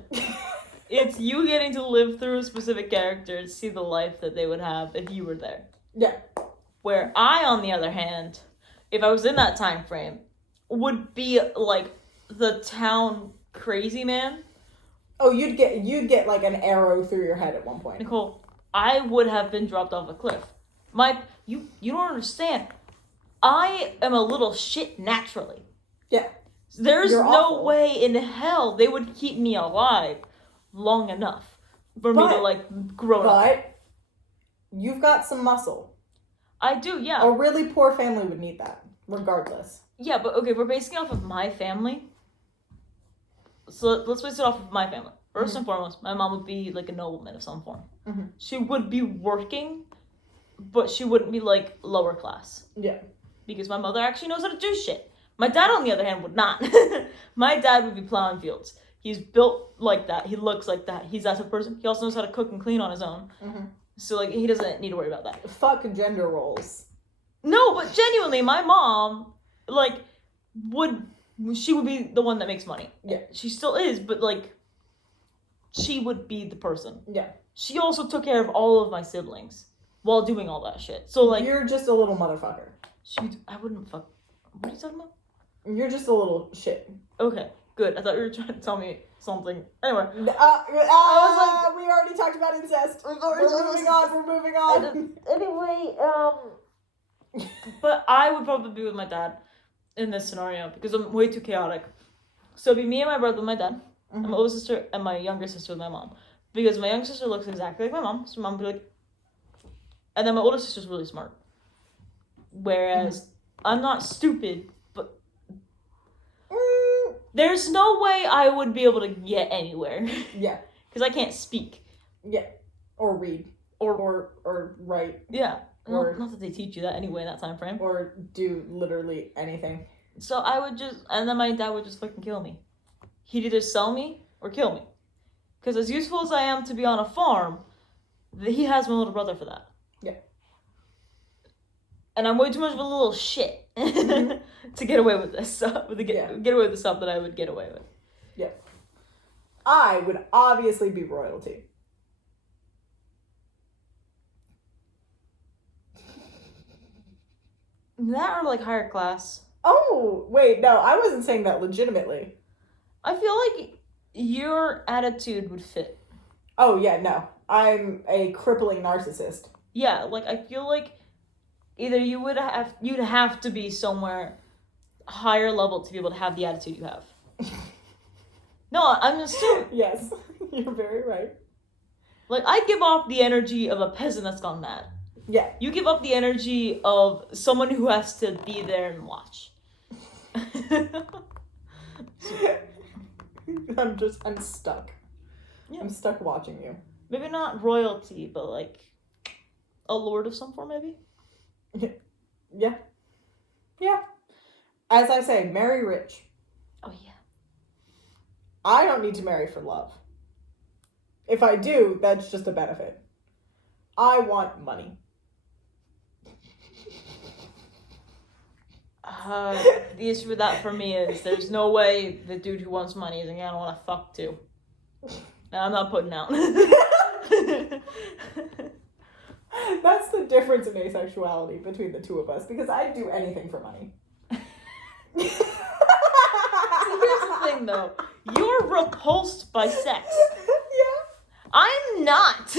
It's you getting to live through a specific character and see the life that they would have if you were there. Yeah. Where I, on the other hand, if I was in that time frame, would be like the town crazy man. Oh, you'd get like an arrow through your head at one point. Nicole, I would have been dropped off a cliff. You don't understand. I am a little shit naturally. Yeah. There's You're no awful. way in hell they would keep me alive long enough for me to like grow up. But you've got some muscle. I do, yeah. A really poor family would need that, regardless. Yeah, but okay, we're basing it off of my family. So let's base it off of my family. First and foremost, my mom would be like a nobleman of some form. Mm-hmm. She would be working, but she wouldn't be like lower class. Yeah. Because my mother actually knows how to do shit. My dad, on the other hand, would not. My dad would be plowing fields. He's built like that. He looks like that. He's that type of person. He also knows how to cook and clean on his own. Mm-hmm. So, like, he doesn't need to worry about that. Fuck gender roles. No, but genuinely, my mom, like, she would be the one that makes money. Yeah. She still is, but, like, she would be the person. Yeah. She also took care of all of my siblings while doing all that shit. So, like... You're just a little motherfucker. I wouldn't fuck... What are you talking about? You're just a little shit. Okay, good. I thought you were trying to tell me something. Anyway. I was like, we already talked about incest. We're moving on. Anyway, but I would probably be with my dad in this scenario because I'm way too chaotic. So it'd be me and my brother with my dad, and my older sister and my younger sister with my mom. Because my younger sister looks exactly like my mom, so mom would be like... And then my older sister's really smart. Whereas, I'm not stupid, but... There's no way I would be able to get anywhere. Yeah. Because I can't speak. Yeah. Or read. Or write. Yeah. Or not that they teach you that anyway in that time frame. Or do literally anything. So I would just... And then my dad would just fucking kill me. He'd either sell me or kill me. Because as useful as I am to be on a farm, he has my little brother for that. Yeah. And I'm way too much of a little shit to get away with this stuff. Get away with the stuff that I would get away with. Yeah. I would obviously be royalty. That or like higher class. Oh, wait, no, I wasn't saying that legitimately. I feel like your attitude would fit. Oh, yeah, no. I'm a crippling narcissist. Yeah, like I feel like either you'd have to be somewhere higher level to be able to have the attitude you have. No, I'm assuming. Yes, you're very right. Like, I give off the energy of a peasant that's gone mad. Yeah. You give up the energy of someone who has to be there and watch. I'm stuck. Yeah. I'm stuck watching you. Maybe not royalty, but like a lord of some form, maybe? Yeah. Yeah. As I say, marry rich. Oh, yeah. I don't need to marry for love. If I do, that's just a benefit. I want money. The issue with that for me is there's no way the dude who wants money is gonna want to fuck too. And I'm not putting out. That's the difference in asexuality between the two of us, because I'd do anything for money. See, here's the thing though. You're repulsed by sex. Yeah. I'm not.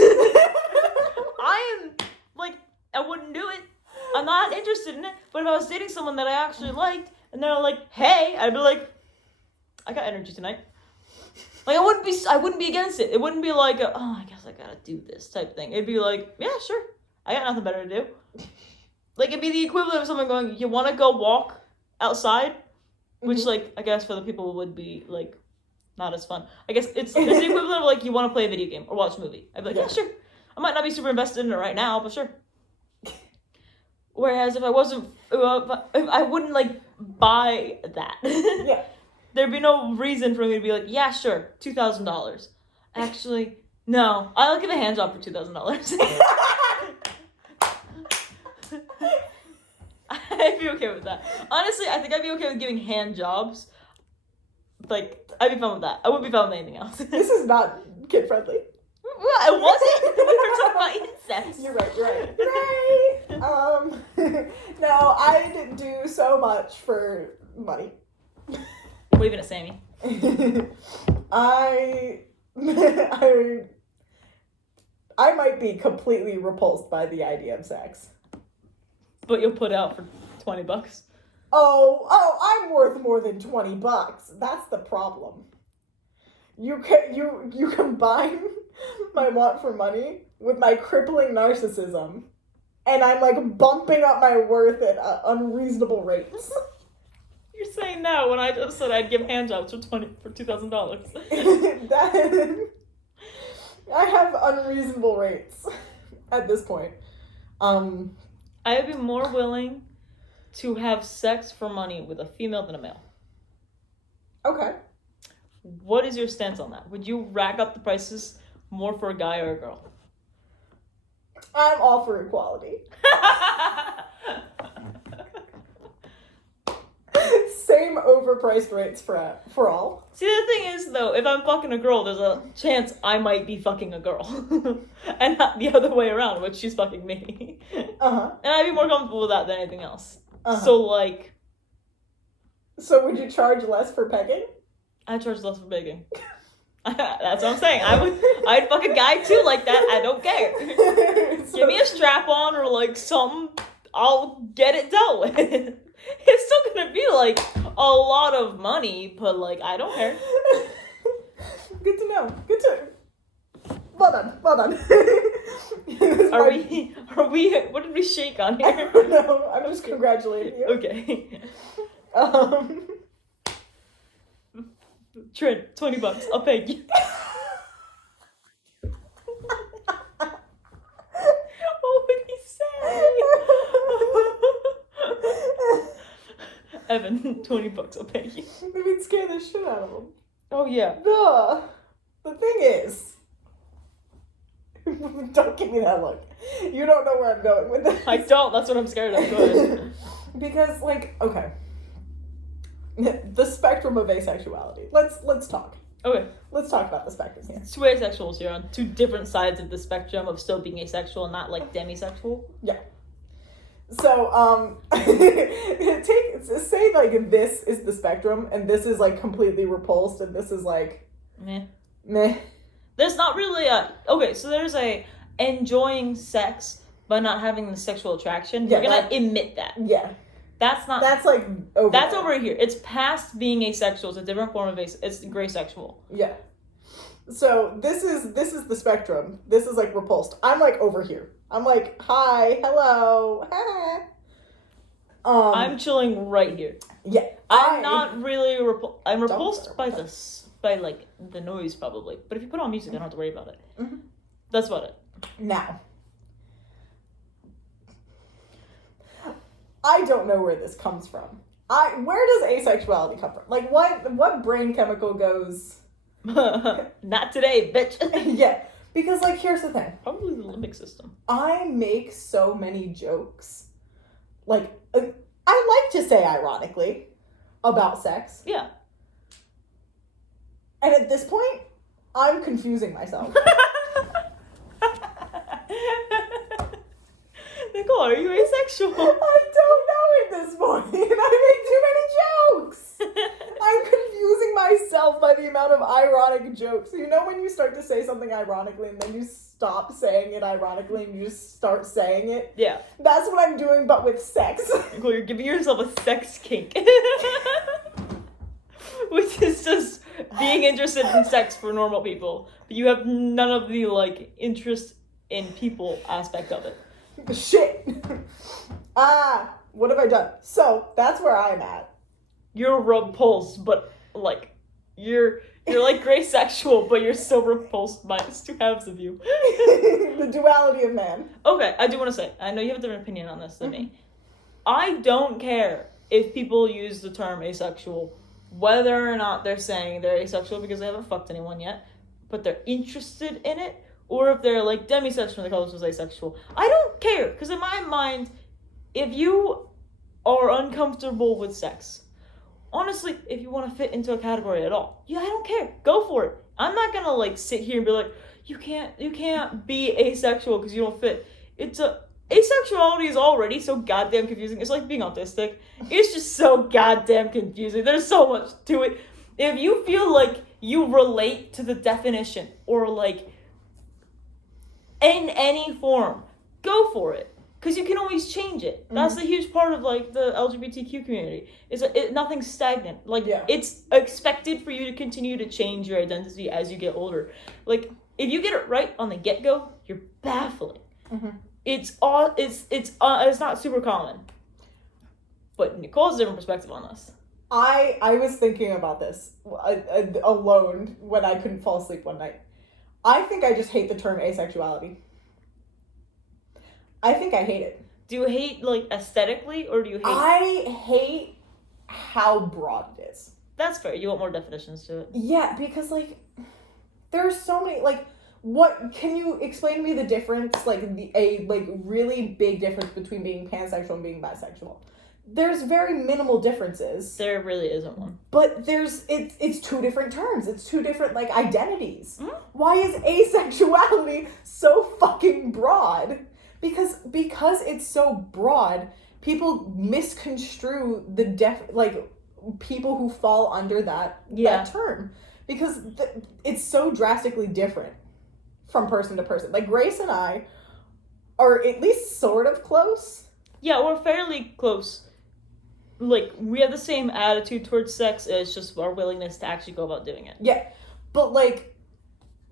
I am, like, I wouldn't do it. I'm not interested in it. But if I was dating someone that I actually liked, and they're like, hey, I'd be like, I got energy tonight. Like, I wouldn't be against it. It wouldn't be like, I guess I gotta do this type thing. It'd be like, yeah, sure. I got nothing better to do. Like, it'd be the equivalent of someone going, you want to go walk outside? Which, like, I guess for the people would be, like, not as fun. I guess it's the equivalent of, like, you want to play a video game or watch a movie. I'd be like, yeah, sure. I might not be super invested in it right now, but sure. Whereas if I wasn't, if I wouldn't, like, buy that. Yeah. There'd be no reason for me to be like, yeah, sure, $2,000. Actually, no, I'll give a hand job for $2,000. I'd be okay with that. Honestly, I think I'd be okay with giving hand jobs. Like, I'd be fine with that. I wouldn't be fine with anything else. This is not kid friendly. What? Was it? We were talking about incest. You're right. No, I'd do so much for money. Waving at Sammy. I might be completely repulsed by the idea of sex. But you'll put out for $20. Oh, I'm worth more than $20. That's the problem. You combine my want for money with my crippling narcissism, and I'm like bumping up my worth at unreasonable rates. You're saying that when I just said I'd give hand jobs for $2,000. I have unreasonable rates at this point. I would be more willing to have sex for money with a female than a male. Okay. What is your stance on that? Would you rack up the prices more for a guy or a girl? I'm all for equality. Same overpriced rates for all. See, the thing is, though, if I'm fucking a girl, there's a chance I might be fucking a girl. And not the other way around, which she's fucking me. Uh-huh. And I'd be more comfortable with that than anything else. Uh-huh. So, like... So would you charge less for pegging? I charge less for begging. That's what I'm saying. I'd fuck a guy, too, like that. I don't care. Give me a strap-on or, like, something. I'll get it dealt with. It's still gonna be, like, a lot of money, but, like, I don't care. Good to know. Well done. Are we, what did we shake on here? I don't know. I'm just congratulating you. Okay. Trent, $20. I'll pay you. What would he say? Evan, $20. I'll pay you. Maybe scare the shit out of him. Oh yeah. The thing is, don't give me that look. You don't know where I'm going with this. I don't. That's what I'm scared of. Go ahead. Because, like, okay, the spectrum of asexuality. Let's talk. Okay. Let's talk about the spectrum here. Two asexuals here on two different sides of the spectrum of still being asexual and not like demisexual. Yeah. So, say like this is the spectrum and this is like completely repulsed and this is like meh. There's not really so there's a enjoying sex but not having the sexual attraction. Yeah, We're gonna admit that. Yeah. That's not. That's like over. That's over here. It's past being asexual. It's a different form of it's gray sexual. Yeah. So this is the spectrum. This is like repulsed. I'm like over here. I'm like, hi, hello, I'm chilling right here. Yeah. I'm not really I'm repulsed by like the noise probably. But if you put on music, I don't have to worry about it. Mm-hmm. That's about it. Now, I don't know where this comes from. Where does asexuality come from? Like, what brain chemical goes? Not today, bitch. Yeah, because like here's the thing. Probably the limbic system. I make so many jokes, like I like to say ironically, about sex. Yeah. And at this point, I'm confusing myself. Nicole, are you asexual? I don't know at this point. I make too many jokes. I'm confusing myself by the amount of ironic jokes. You know when you start to say something ironically and then you stop saying it ironically and you just start saying it? Yeah. That's what I'm doing, but with sex. Nicole, you're giving yourself a sex kink. Which is just being interested in sex for normal people. But you have none of the, like, interest in people aspect of it. Shit. What have I done? So, that's where I'm at. You're repulsed, but, like, you're like gray sexual, but you're so repulsed by it's two halves of you. The duality of man. Okay, I do want to say, I know you have a different opinion on this than me. I don't care if people use the term asexual, whether or not they're saying they're asexual because they haven't fucked anyone yet, but they're interested in it, or if they're like demisexual and they call themselves asexual. I don't care, because in my mind, if you are uncomfortable with sex, honestly, if you want to fit into a category at all, I don't care. Go for it. I'm not gonna like sit here and be like, you can't be asexual because you don't fit. Asexuality is already so goddamn confusing. It's like being autistic. It's just so goddamn confusing. There's so much to it. If you feel like you relate to the definition or like in any form, go for it. Because you can always change it. That's a huge part of like the LGBTQ community. Nothing's stagnant. Like it's expected for you to continue to change your identity as you get older. Like if you get it right on the get-go, you're baffling. Mm-hmm. It's not super common. But Nicole has a different perspective on this. I was thinking about this alone when I couldn't fall asleep one night. I think I just hate the term asexuality. I think I hate it. Do you hate, like, aesthetically, or do you hate... I hate how broad it is. That's fair. You want more definitions to it. Yeah, because, like, there's so many, like, what... Can you explain to me the difference, like, a really big difference between being pansexual and being bisexual? There's very minimal differences. There really isn't one. But it's two different terms. It's two different, like, identities. Mm-hmm. Why is asexuality so fucking broad? Because it's so broad, people misconstrue people who fall under that term. Because it's so drastically different from person to person. Like, Grace and I are at least sort of close. Yeah, we're fairly close. Like, we have the same attitude towards sex, it's just our willingness to actually go about doing it. Yeah, but, like,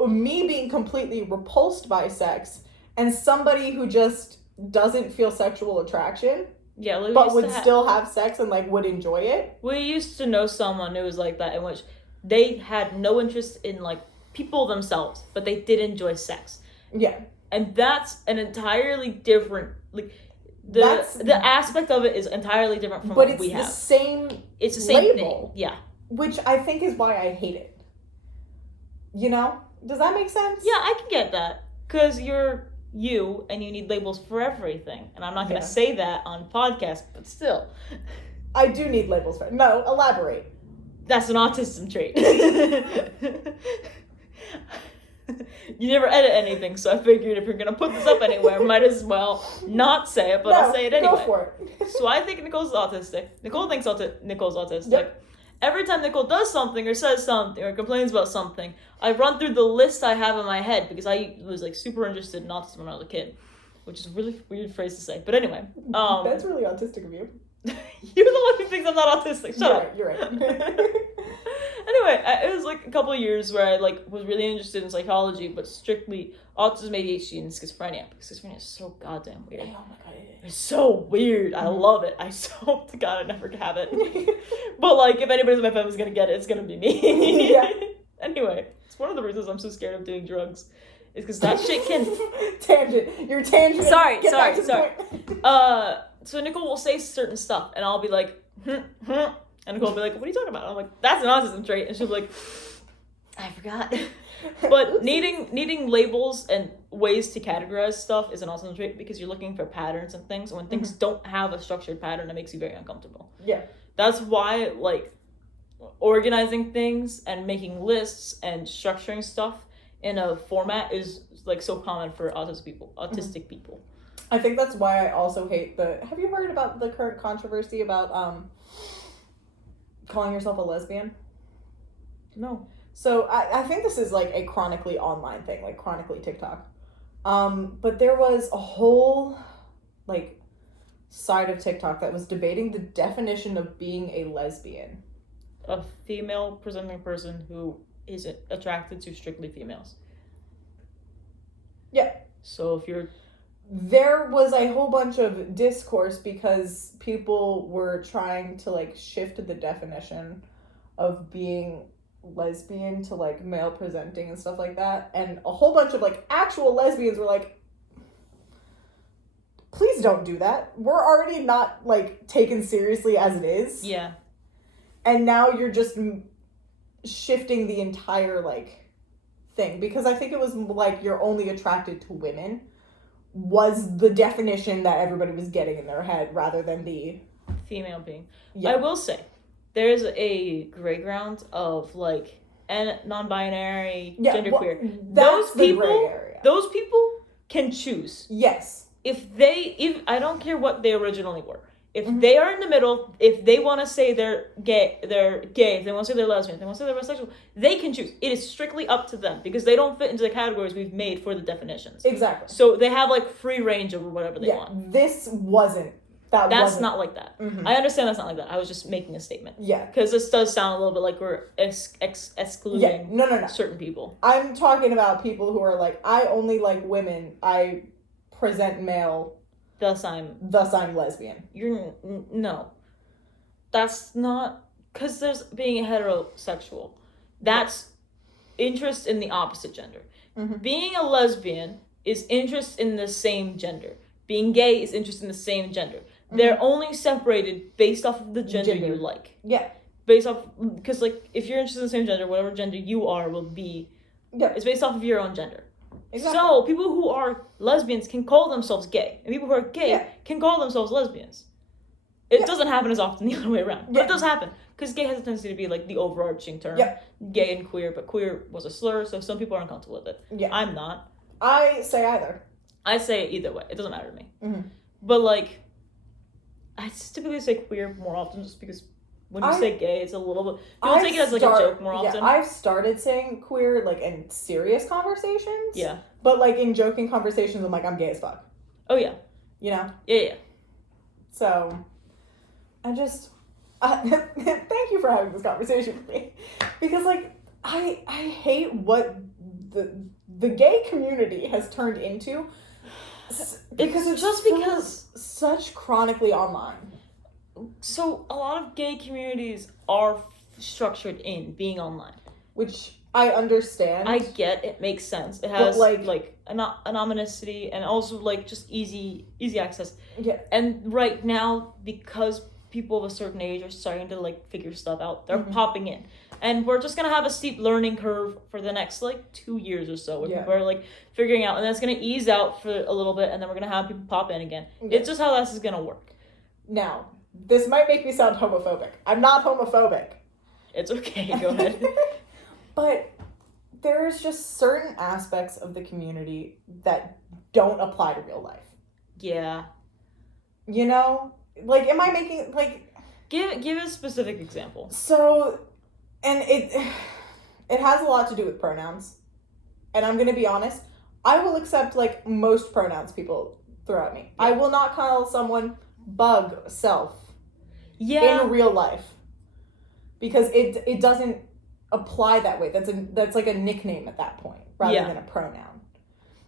me being completely repulsed by sex... And somebody who just doesn't feel sexual attraction, but would still have sex and, like, would enjoy it. We used to know someone who was like that, in which they had no interest in, like, people themselves, but they did enjoy sex. Yeah. And that's an entirely different, like, the aspect of it is entirely different from what we have. It's the same label, thing. Yeah. Which I think is why I hate it. You know? Does that make sense? Yeah, I can get that. Because you're... you and you need labels for everything, and I'm not going to say that on podcast, but still, I do need labels for it. No, elaborate. That's an autism trait. You never edit anything, so I figured if you're gonna put this up anywhere, might as well not say it, but I'll say it anyway. Go for it. So I think Nicole's autistic. Nicole thinks Nicole's autistic. Yep. Every time Nicole does something or says something or complains about something, I run through the list I have in my head because I was like super interested in autism when I was a kid, which is a really weird phrase to say. But anyway, that's really autistic of you. You're the one who thinks I'm not autistic. Shut up. You're right. Anyway, it was like a couple of years where I like was really interested in psychology, but strictly autism, ADHD, and schizophrenia. Because schizophrenia is so goddamn weird. Oh my god. It's so weird. I love it. I so hope to God I never have it. But like, if anybody's in my family's gonna get it, it's gonna be me. Yeah. Anyway, it's one of the reasons I'm so scared of doing drugs. Is because that shit can... Tangent. You're tangent. Sorry. So Nicole will say certain stuff, and I'll be like, and Nicole will be like, what are you talking about? I'm like, that's an autism trait. And she'll be like, I forgot. But needing labels and ways to categorize stuff is an autism trait because you're looking for patterns and things. And when things don't have a structured pattern, it makes you very uncomfortable. Yeah. That's why, like, organizing things and making lists and structuring stuff in a format is, like, so common for autistic people. I think that's why I also hate have you heard about the current controversy about calling yourself a lesbian? No. So I think this is like a chronically online thing, like chronically TikTok. But there was a whole like side of TikTok that was debating the definition of being a lesbian. A female presenting person who is attracted to strictly females. Yeah. So if you're... There was a whole bunch of discourse because people were trying to like shift the definition of being lesbian to like male presenting and stuff like that, and a whole bunch of like actual lesbians were like, please don't do that, we're already not like taken seriously as it is. Yeah. And now you're just shifting the entire like thing, because I think it was like you're only attracted to women was the definition that everybody was getting in their head rather than the female being. Yeah. I will say there's a gray ground of like non-binary, genderqueer. Those people can choose. Yes. If I don't care what they originally were. If they are in the middle, if they want to say they're gay, they're gay. If they want to say they're lesbian, if they want to say they're bisexual, they can choose. It is strictly up to them because they don't fit into the categories we've made for the definitions. Exactly. So they have like free range over whatever they want. This wasn't. That's not like that. Mm-hmm. I understand that's not like that. I was just making a statement. Yeah. Because this does sound a little bit like we're excluding No. certain people. I'm talking about people who are like, I only like women. I present male. Thus I'm lesbian. No. That's not... Because there's being heterosexual. That's interest in the opposite gender. Mm-hmm. Being a lesbian is interest in the same gender. Being gay is interest in the same gender. Mm-hmm. They're only separated based off of the gender you like. Yeah. Based off... Because, like, if you're interested in the same gender, whatever gender you are will be... Yeah. It's based off of your own gender. Exactly. So, people who are lesbians can call themselves gay. And people who are gay can call themselves lesbians. It doesn't happen as often the other way around. But it does happen. Because gay has a tendency to be, like, the overarching term. Yeah. Gay and queer. But queer was a slur, so some people are uncomfortable with it. Yeah. I'm not. I say either. I say it either way. It doesn't matter to me. Mm-hmm. But, like, I typically say queer more often just because... When you say gay, it's a little bit... People take it as, like, a joke more often. Yeah, I've started saying queer, like, in serious conversations. Yeah. But, like, in joking conversations, I'm like, I'm gay as fuck. Oh, yeah. You know? Yeah. So, I just... thank you for having this conversation with me. Because, like, I hate what the gay community has turned into. Because it's just because such chronically online. So, a lot of gay communities are structured in being online. Which I understand. I get, it makes sense. It has, like anonymity and also, like, just easy access. Yeah. And right now, because people of a certain age are starting to, like, figure stuff out, they're popping in. And we're just going to have a steep learning curve for the next, like, 2 years or so. Where people are, like, figuring out. And that's going to ease out for a little bit. And then we're going to have people pop in again. Yeah. It's just how this is going to work. Now... This might make me sound homophobic. I'm not homophobic. It's okay, go ahead. But there's just certain aspects of the community that don't apply to real life. Yeah. You know? Like, am I making, like... Give a specific example. So, and it has a lot to do with pronouns. And I'm going to be honest, I will accept, like, most pronouns people throw at me. Yeah. I will not call someone bug self in real life. Because it doesn't apply that way. That's like a nickname at that point, rather than a pronoun.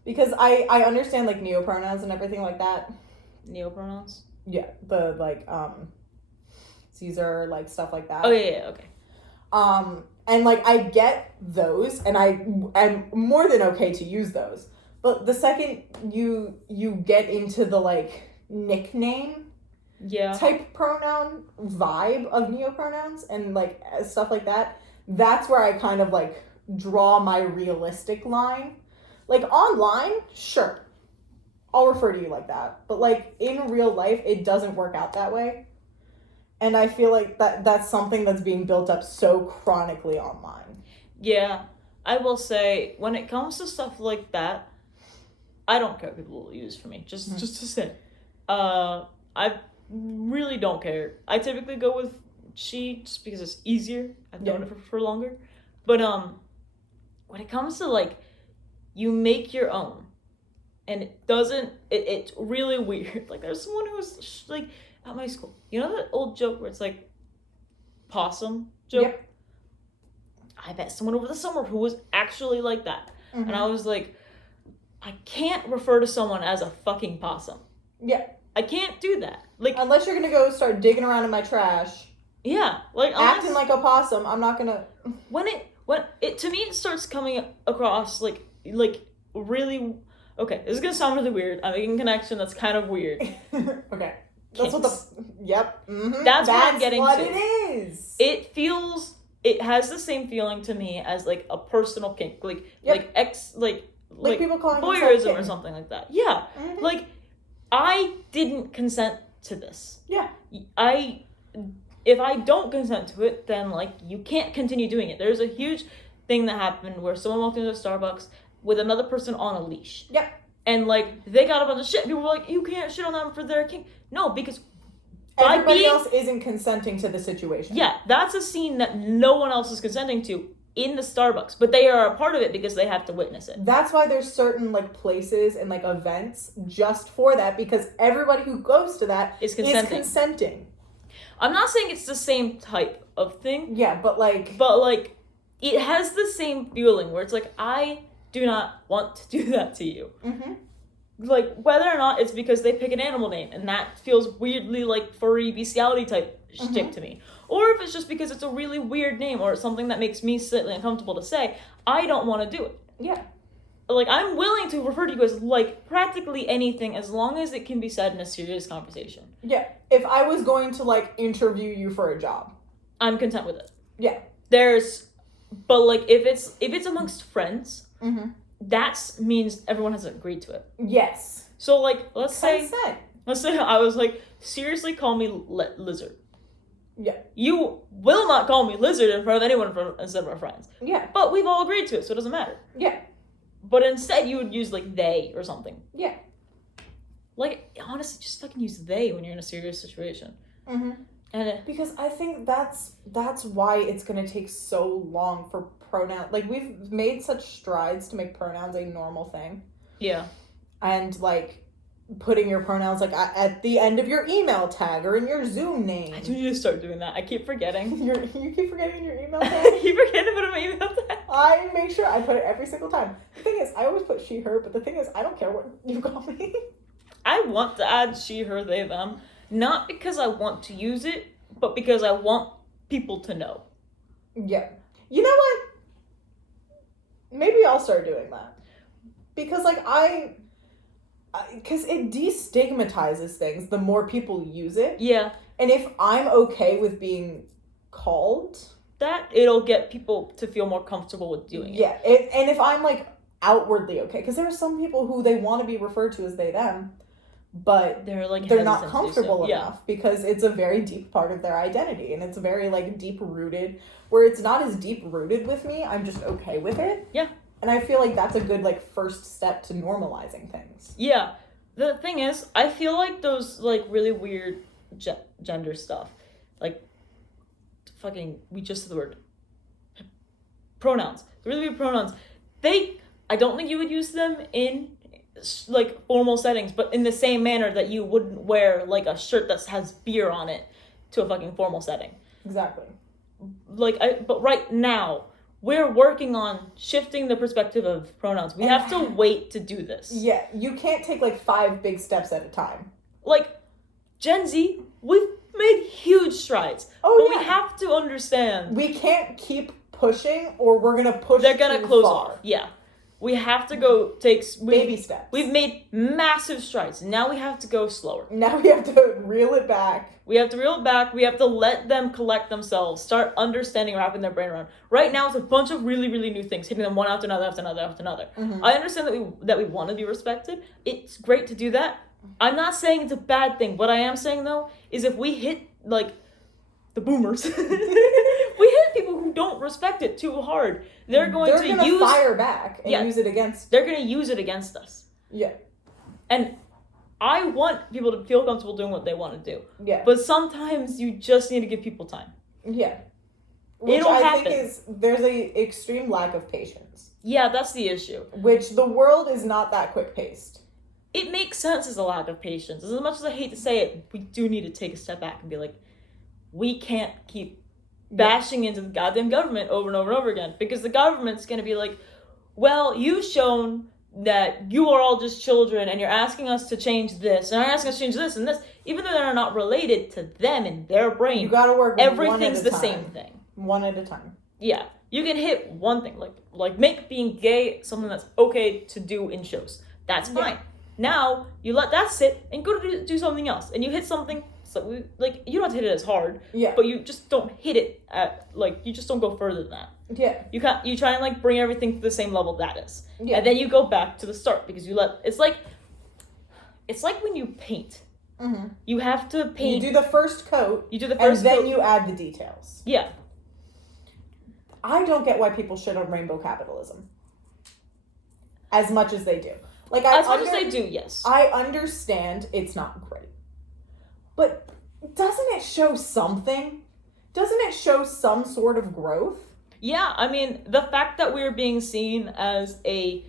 Because I understand, like, neopronouns and everything like that. Neopronouns? Yeah, the, like, Caesar, like, stuff like that. Oh, yeah, okay. And, like, I get those, and I'm more than okay to use those. But the second you get into the, like, nickname type pronoun vibe of neopronouns and, like, stuff like that, that's where I kind of, like, draw my realistic line. Like, online, sure, I'll refer to you like that. But, like, in real life, it doesn't work out that way. And I feel like that's something that's being built up so chronically online. Yeah. I will say, when it comes to stuff like that, I don't care what people will use for me. Just to say. I really don't care. I typically go with she just because it's easier. I've known it for longer. But when it comes to, like, you make your own, and it doesn't, it's really weird. Like, there's someone who's, like, at my school. You know that old joke where it's, like, possum joke? Yep. I met someone over the summer who was actually like that. Mm-hmm. And I was like, I can't refer to someone as a fucking possum. Yeah. I can't do that. Like, unless you're gonna go start digging around in my trash. Yeah. Like, acting like a possum, I'm not gonna... When it to me, it starts coming across, like really... Okay, this is gonna sound really weird. I'm making a connection that's kind of weird. Okay. That's what the... Yep. Mm-hmm. That's what I'm getting what to. It is. It has the same feeling to me as, like, a personal kink. Like, like people calling voyeurism or something like that. Yeah. Mm-hmm. Like, I didn't consent to this. Yeah. If I don't consent to it, then, like, you can't continue doing it. There's a huge thing that happened where someone walked into a Starbucks with another person on a leash. Yeah. And, like, they got a bunch of shit. People were like, you can't shit on them for their kink. No, because... Everybody else isn't consenting to the situation. Yeah, that's a scene that no one else is consenting to in the Starbucks. But they are a part of it because they have to witness it. That's why there's certain, like, places and, like, events just for that. Because everybody who goes to that is consenting. I'm not saying it's the same type of thing. Yeah, but, like... But, like, it has the same feeling where it's like, I do not want to do that to you. Mm-hmm. Like, whether or not it's because they pick an animal name, and that feels weirdly, like, furry, bestiality type shtick to me. Or if it's just because it's a really weird name, or it's something that makes me slightly uncomfortable to say, I don't want to do it. Yeah. Like, I'm willing to refer to you as, like, practically anything as long as it can be said in a serious conversation. Yeah. If I was going to, like, interview you for a job, I'm content with it. Yeah. But, like, if it's amongst friends, that means everyone has agreed to it. Yes. So, like, let's say I was like, seriously, call me lizard. Yeah. You will not call me lizard in front of anyone instead of our friends. Yeah. But we've all agreed to it, so it doesn't matter. Yeah. But instead, you would use, like, they or something. Yeah. Like, honestly, just fucking use they when you're in a serious situation. Mm-hmm. And because I think that's why it's going to take so long for pronouns. Like, we've made such strides to make pronouns a normal thing. Yeah. And, like, putting your pronouns, like, at the end of your email tag or in your Zoom name. I do need to start doing that. I keep forgetting. You keep forgetting in your email tag? I keep forgetting to put in my email tag. I make sure I put it every single time. The thing is, I always put she, her, but the thing is, I don't care what you call me. I want to add she, her, they, them. Not because I want to use it, but because I want people to know. Yeah. You know what? Maybe I'll start doing that. Because, like, because it destigmatizes things the more people use it. Yeah. And if I'm okay with being called... it'll get people to feel more comfortable with doing it. Yeah. And if I'm, like, outwardly okay. Because there are some people who they want to be referred to as they, them. but they're like they're not hesitant to do comfortable so. enough because it's a very deep part of their identity, and it's very like deep rooted, where it's not as deep rooted with me. I'm just okay with it. Yeah. And I feel like that's a good like first step to normalizing things. Yeah. The thing is, I feel like those like really weird gender stuff, like we just said the word pronouns. The really weird pronouns. I don't think you would use them in like formal settings, but in the same manner that you wouldn't wear like a shirt that has beer on it to a fucking formal setting. Exactly. But right now we're working on shifting the perspective of pronouns. We have to wait to do this. Yeah, you can't take like 5 big steps at a time. Like Gen Z, we've made huge strides. But we have to understand. We can't keep pushing or we're going to push They're going to close far. off. Yeah. We have to go take baby steps. We've made massive strides. Now we have to go slower. Now we have to reel it back. We have to reel it back. We have to let them collect themselves, start understanding, wrapping their brain around. Right now, it's a bunch of really, really new things, hitting them one after another, after another, after another. Mm-hmm. I understand that we want to be respected. It's great to do that. I'm not saying it's a bad thing. What I am saying, though, is if we hit, like, the boomers, we hit people who don't respect it too hard, they're going to fire back and use it against. They're going to use it against us. Yeah. And I want people to feel comfortable doing what they want to do. Yeah. But sometimes you just need to give people time. Yeah. Which I think there's a extreme lack of patience. Yeah, that's the issue. Which the world is not that quick paced. It makes sense as a lack of patience. As much as I hate to say it, we do need to take a step back and be like, we can't keep bashing into the goddamn government over and over and over again, because the government's going to be like, well, you've shown that you are all just children and you're asking us to change this and you're asking us to change this and this, even though they're not related to them and their brain. You got to work everything's the same thing. One at a time. Yeah. You can hit one thing, like make being gay something that's okay to do in shows. That's fine. Now, you let that sit and go to do something else. And you hit something, so like, you don't have to hit it as hard. Yeah. But you just don't hit it at, like, you just don't go further than that. Yeah. You try and, like, bring everything to the same level that is. Yeah. And then you go back to the start, because it's like when you paint. Mm-hmm. You have to paint. You do the first coat. And then you add the details. Yeah. I don't get why people shit on rainbow capitalism as much as they do. Like, as much as they do, yes. I understand it's not great. But doesn't it show something? Doesn't it show some sort of growth? Yeah, I mean, the fact that we're being seen as a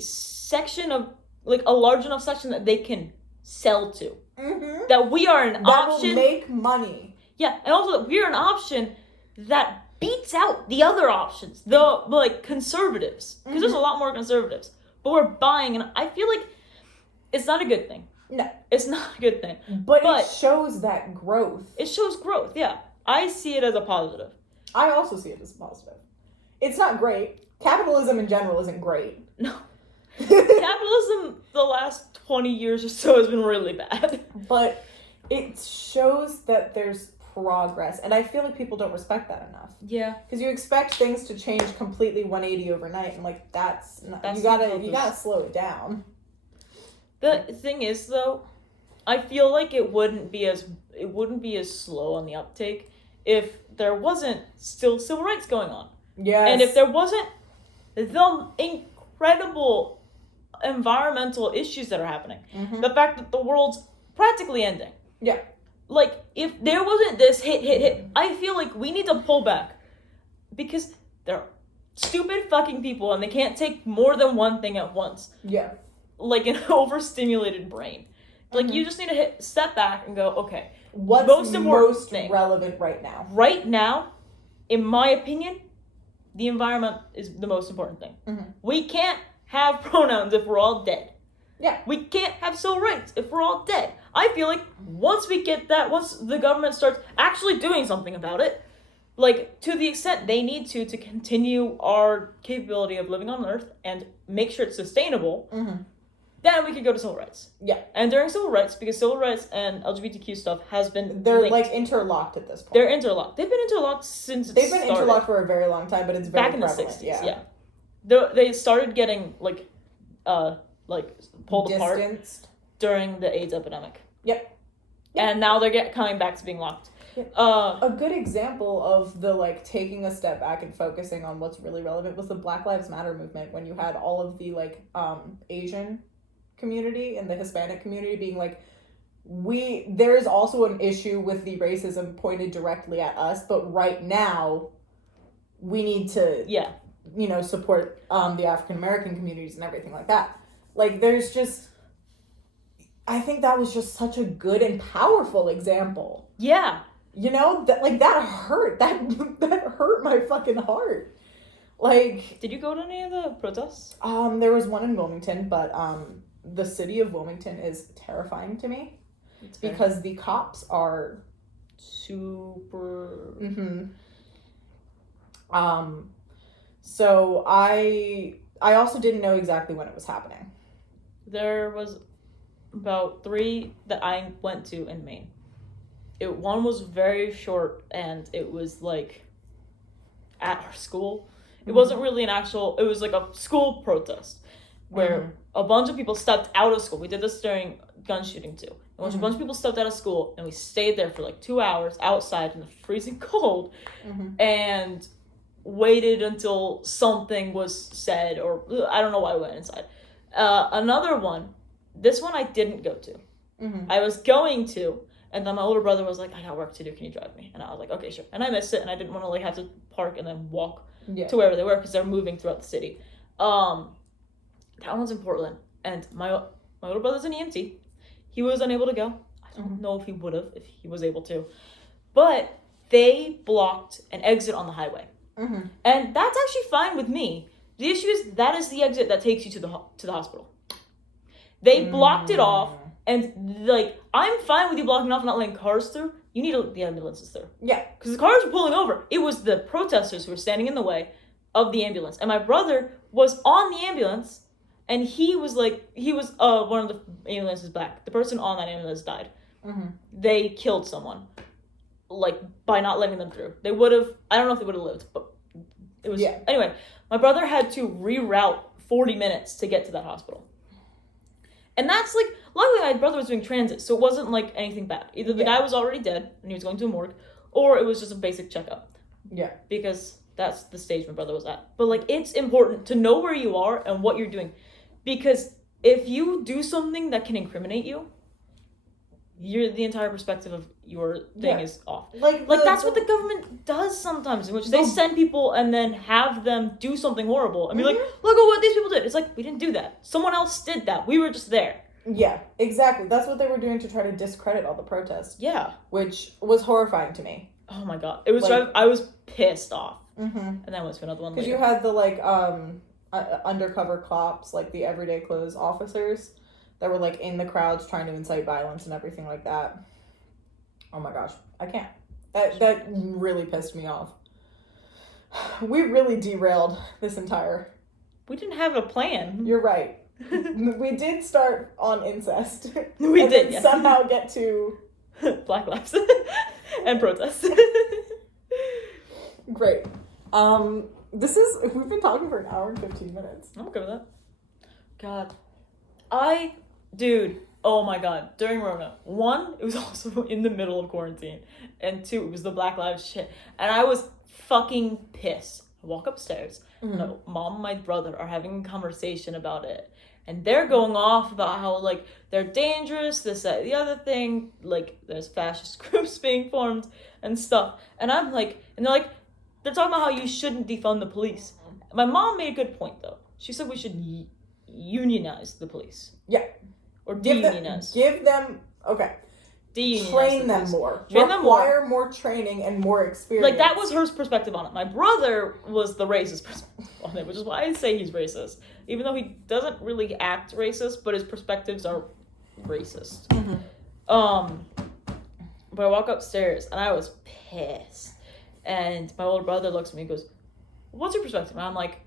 section of, like, a large enough section that they can sell to. Mm-hmm. That we are an option. That will make money. Yeah, and also that we're an option that beats out the other options, the, like, conservatives, because there's a lot more conservatives, but we're buying, and I feel like it's not a good thing. No, it's not a good thing, but it shows that growth. It shows growth. Yeah, I see it as a positive. I also see it as a positive. It's not great. Capitalism in general isn't great. No. Capitalism the last 20 years or so has been really bad, but it shows that there's progress, and I feel like people don't respect that enough. Yeah, because you expect things to change completely 180 overnight, and like that's you gotta slow it down. The thing is, though, I feel like it wouldn't be as slow on the uptake if there wasn't still civil rights going on. Yeah, and if there wasn't the incredible environmental issues that are happening, the fact that the world's practically ending. Yeah. Like, if there wasn't this hit, I feel like we need to pull back. Because they're stupid fucking people and they can't take more than one thing at once. Yeah. Like an overstimulated brain. Like, you just need to step back and go, okay, what's most relevant right now? Right now, in my opinion, the environment is the most important thing. Mm-hmm. We can't have pronouns if we're all dead. Yeah. We can't have civil rights if we're all dead. I feel like once the government starts actually doing something about it, like, to the extent they need to continue our capability of living on Earth and make sure it's sustainable, then we could go to civil rights. Yeah. And during civil rights, because civil rights and LGBTQ stuff has been linked. Like, interlocked at this point. They're interlocked. They've been interlocked since They've been interlocked for a very long time, but it's very back prevalent. In the 60s, yeah. They started getting, like, like, pulled apart during the AIDS epidemic. Yep. And now they're coming back to being locked. Yep. A good example of the, like, taking a step back and focusing on what's really relevant was the Black Lives Matter movement, when you had all of the, like, Asian community and the Hispanic community being like, there is also an issue with the racism pointed directly at us, but right now we need to, support the African American communities and everything like that. Like, there's just, I think that was just such a good and powerful example. Yeah. You know, that hurt. That hurt my fucking heart. Like, did you go to any of the protests? There was one in Wilmington, but the city of Wilmington is terrifying to me because the cops are super. So I also didn't know exactly when it was happening. There was about 3 that I went to in Maine. One was very short, and it was like at our school. It wasn't really it was like a school protest where a bunch of people stepped out of school. We did this during gun shooting too. A bunch of people stepped out of school, and we stayed there for like 2 hours outside in the freezing cold and waited until something was said, or I don't know why we went inside. Another one, this one I didn't go to. I was going to, and then my older brother was like, I got work to do, can you drive me? And I was like, okay, sure. And I missed it, and I didn't want to like have to park and then walk to wherever they were, because they're moving throughout the city. That one's in Portland, and my older brother's an EMT. He was unable to go. I don't know if he would have, if he was able to. But they blocked an exit on the highway. And that's actually fine with me. The issue is that is the exit that takes you to the hospital. They blocked it off, and like, I'm fine with you blocking off and not letting cars through. You need the ambulances through. Yeah. Because the cars were pulling over. It was the protesters who were standing in the way of the ambulance. And my brother was on the ambulance, and he was one of the ambulances back. The person on that ambulance died. They killed someone, like, by not letting them through. They would have, I don't know if they would have lived, but it was, anyway, my brother had to reroute 40 minutes to get to that hospital. And that's, like, luckily my brother was doing transit, so it wasn't, like, anything bad. Either the guy was already dead, and he was going to a morgue, or it was just a basic checkup. Yeah. Because that's the stage my brother was at. But, like, it's important to know where you are and what you're doing. Because if you do something that can incriminate you, the entire perspective of your thing is off. Like that's what the government does sometimes, in which they send people and then have them do something horrible and be like, look at what these people did. It's like, we didn't do that. Someone else did that. We were just there. Yeah, exactly. That's what they were doing to try to discredit all the protests. Yeah. Which was horrifying to me. Oh my god. It was, like, I was pissed off. And then I went to another one later. Because you had the, like, undercover cops, like the everyday clothes officers that were, like, in the crowds trying to incite violence and everything like that. Oh my gosh, I can't. That really pissed me off. We really derailed this entire... We didn't have a plan. You're right. We did start on incest. We did, yeah. Somehow get to... Black lives. And protests. Great. We've been talking for an hour and 15 minutes. I'm okay with that. God. Dude, oh my god, during Rona, 1, it was also in the middle of quarantine, and 2, it was the Black Lives shit, and I was fucking pissed. I walk upstairs, and my mom and my brother are having a conversation about it, and they're going off about how, like, they're dangerous, this, that, the other thing, like, there's fascist groups being formed, and stuff, and I'm like, and they're talking about how you shouldn't defund the police. My mom made a good point, though. She said we should unionize the police. Yeah. Or de-unionize. Give them, okay. De-unionize. Train them more. Require more training and more experience. Like, that was her perspective on it. My brother was the racist perspective on it, which is why I say he's racist. Even though he doesn't really act racist, but his perspectives are racist. But I walk upstairs, and I was pissed. And my older brother looks at me and goes, what's your perspective? And I'm like,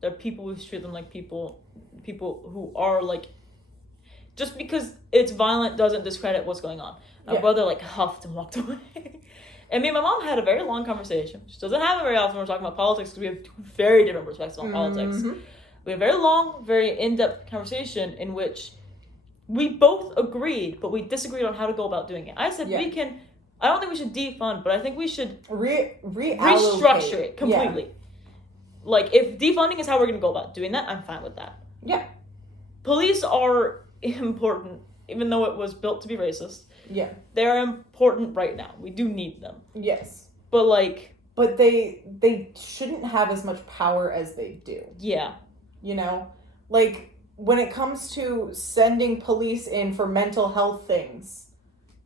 there are people who treat them like people who are, like, just because it's violent doesn't discredit what's going on. My brother, like, huffed and walked away. And me and my mom had a very long conversation. She doesn't have it very often when we're talking about politics, because we have 2 very different perspectives on politics. We had a very long, very in-depth conversation in which we both agreed, but we disagreed on how to go about doing it. I said we can. I don't think we should defund, but I think we should restructure it completely. Yeah. Like, if defunding is how we're going to go about doing that, I'm fine with that. Yeah. Police are important, even though it was built to be racist. Yeah. They're important right now. We do need them. Yes. But, like... But they shouldn't have as much power as they do. Yeah. You know? Like, when it comes to sending police in for mental health things,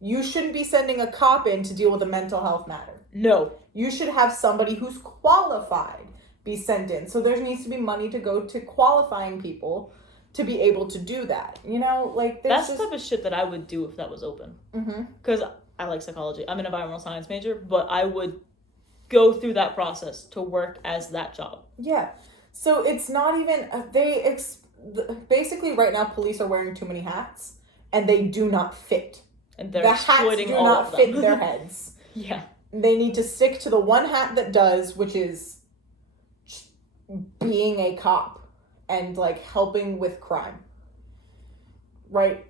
you shouldn't be sending a cop in to deal with a mental health matter. No. You should have somebody who's qualified be sent in. So there needs to be money to go to qualifying people to be able to do that. You know, like... That's the type of shit that I would do if that was open. Because I like psychology. I'm an environmental science major, but I would go through that process to work as that job. Yeah. So it's not even... basically, right now, police are wearing too many hats, and they do not fit. And they're exploiting all of them. The hats do not fit their heads. Yeah. They need to stick to the one hat that does, which is being a cop and, like, helping with crime. Right?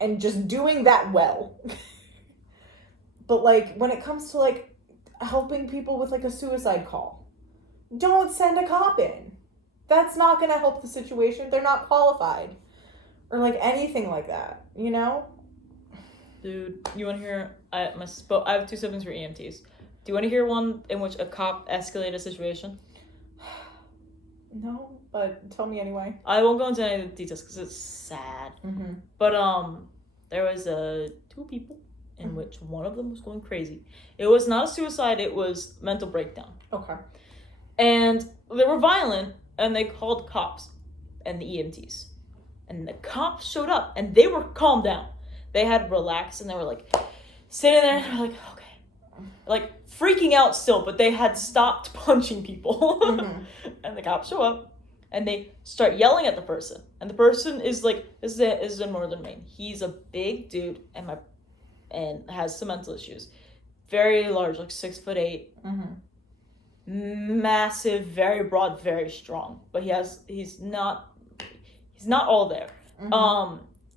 And just doing that well. But, like, when it comes to, like, helping people with, like, a suicide call, don't send a cop in. That's not going to help the situation. They're not qualified. Or, like, anything like that, you know? Dude, you want to hear... I have 2 siblings who are EMTs. Do you want to hear one in which a cop escalated a situation? No, but tell me anyway. I won't go into any of the details because it's sad. But there was 2 people in which one of them was going crazy. It was not a suicide, it was mental breakdown. Okay. And they were violent, and they called cops and the EMTs. And the cops showed up, and they were calmed down. They had relaxed, and they were, like, sitting there, and they were like, okay. Like, freaking out still, but they had stopped punching people. And the cops show up, and they start yelling at the person. And the person is, like, this is in Northern Maine. He's a big dude, and has some mental issues. Very large, like 6'8". Massive, very broad, very strong. But he's not all there.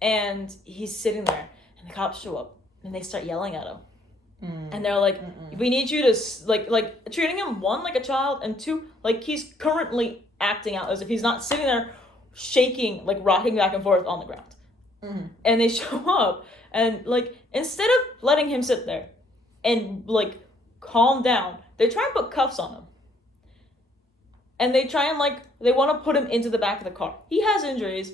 And he's sitting there, and the cops show up, and they start yelling at him. And they're like, we need you to, like treating him, 1, like a child, and 2, like, he's currently acting out as if he's not sitting there shaking, like, rocking back and forth on the ground. And they show up, and, like, instead of letting him sit there and, like, calm down, they try and put cuffs on him. And they try and, like, they want to put him into the back of the car. He has injuries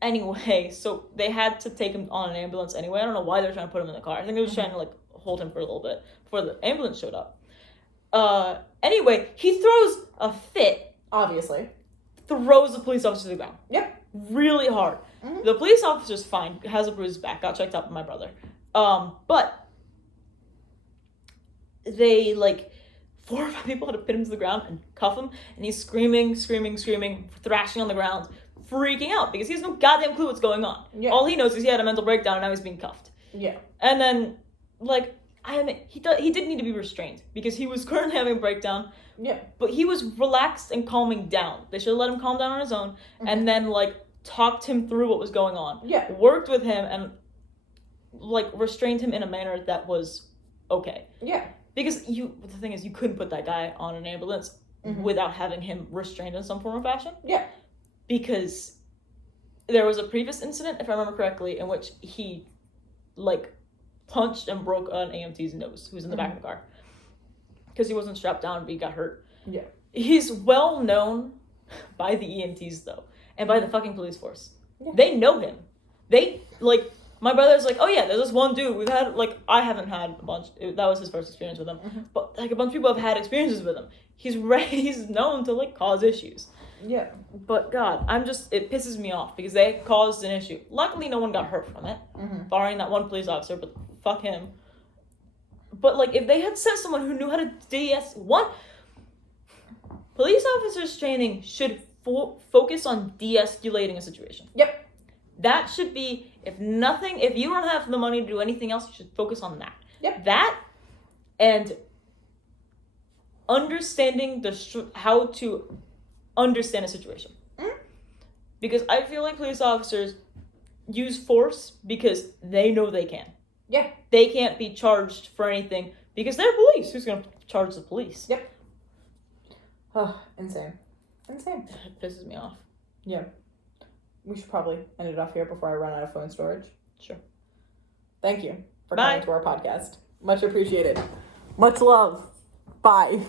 anyway, so they had to take him on an ambulance anyway. I don't know why they're trying to put him in the car. I think they were just trying to, like, hold him for a little bit before the ambulance showed up. Anyway, he throws a fit. Obviously. Throws the police officer to the ground. Yep. Really hard. The police officer's fine. Has a bruised back. Got checked out by my brother. But they, like, 4 or 5 people had to pin him to the ground and cuff him, and he's screaming, thrashing on the ground, freaking out because he has no goddamn clue what's going on. Yeah. All he knows is he had a mental breakdown and now he's being cuffed. Yeah. And then, like, he did need to be restrained because he was currently having a breakdown. Yeah. But he was relaxed and calming down. They should have let him calm down on his own and then, like, talked him through what was going on. Yeah. Worked with him and, like, restrained him in a manner that was okay. Yeah. Because the thing is, you couldn't put that guy on an ambulance without having him restrained in some form or fashion. Yeah. Because there was a previous incident, if I remember correctly, in which he, like, punched and broke an AMT's nose who was in the back of the car. Because he wasn't strapped down, but he got hurt. Yeah. He's well known by the EMTs, though, and by the fucking police force. Yeah. They know him. They, like, my brother's like, oh yeah, there's this one dude. We've had, like, I haven't had a bunch. That was his first experience with him. But, like, a bunch of people have had experiences with him. He's known to, like, cause issues. Yeah. But, God, it pisses me off because they caused an issue. Luckily, no one got hurt from it, barring that one police officer, but fuck him. But, like, if they had sent someone who knew how to police officers training should focus on de-escalating a situation. Yep. That should be, if you don't have the money to do anything else, you should focus on that. Yep. That and understanding how to understand a situation. Because I feel like police officers use force because they know they can. Yeah. They can't be charged for anything because they're police. Who's going to charge the police? Yep. Oh, insane. Insane. It pisses me off. Yeah. We should probably end it off here before I run out of phone storage. Sure. Thank you for Bye. coming to our podcast. Much appreciated. Much love. Bye.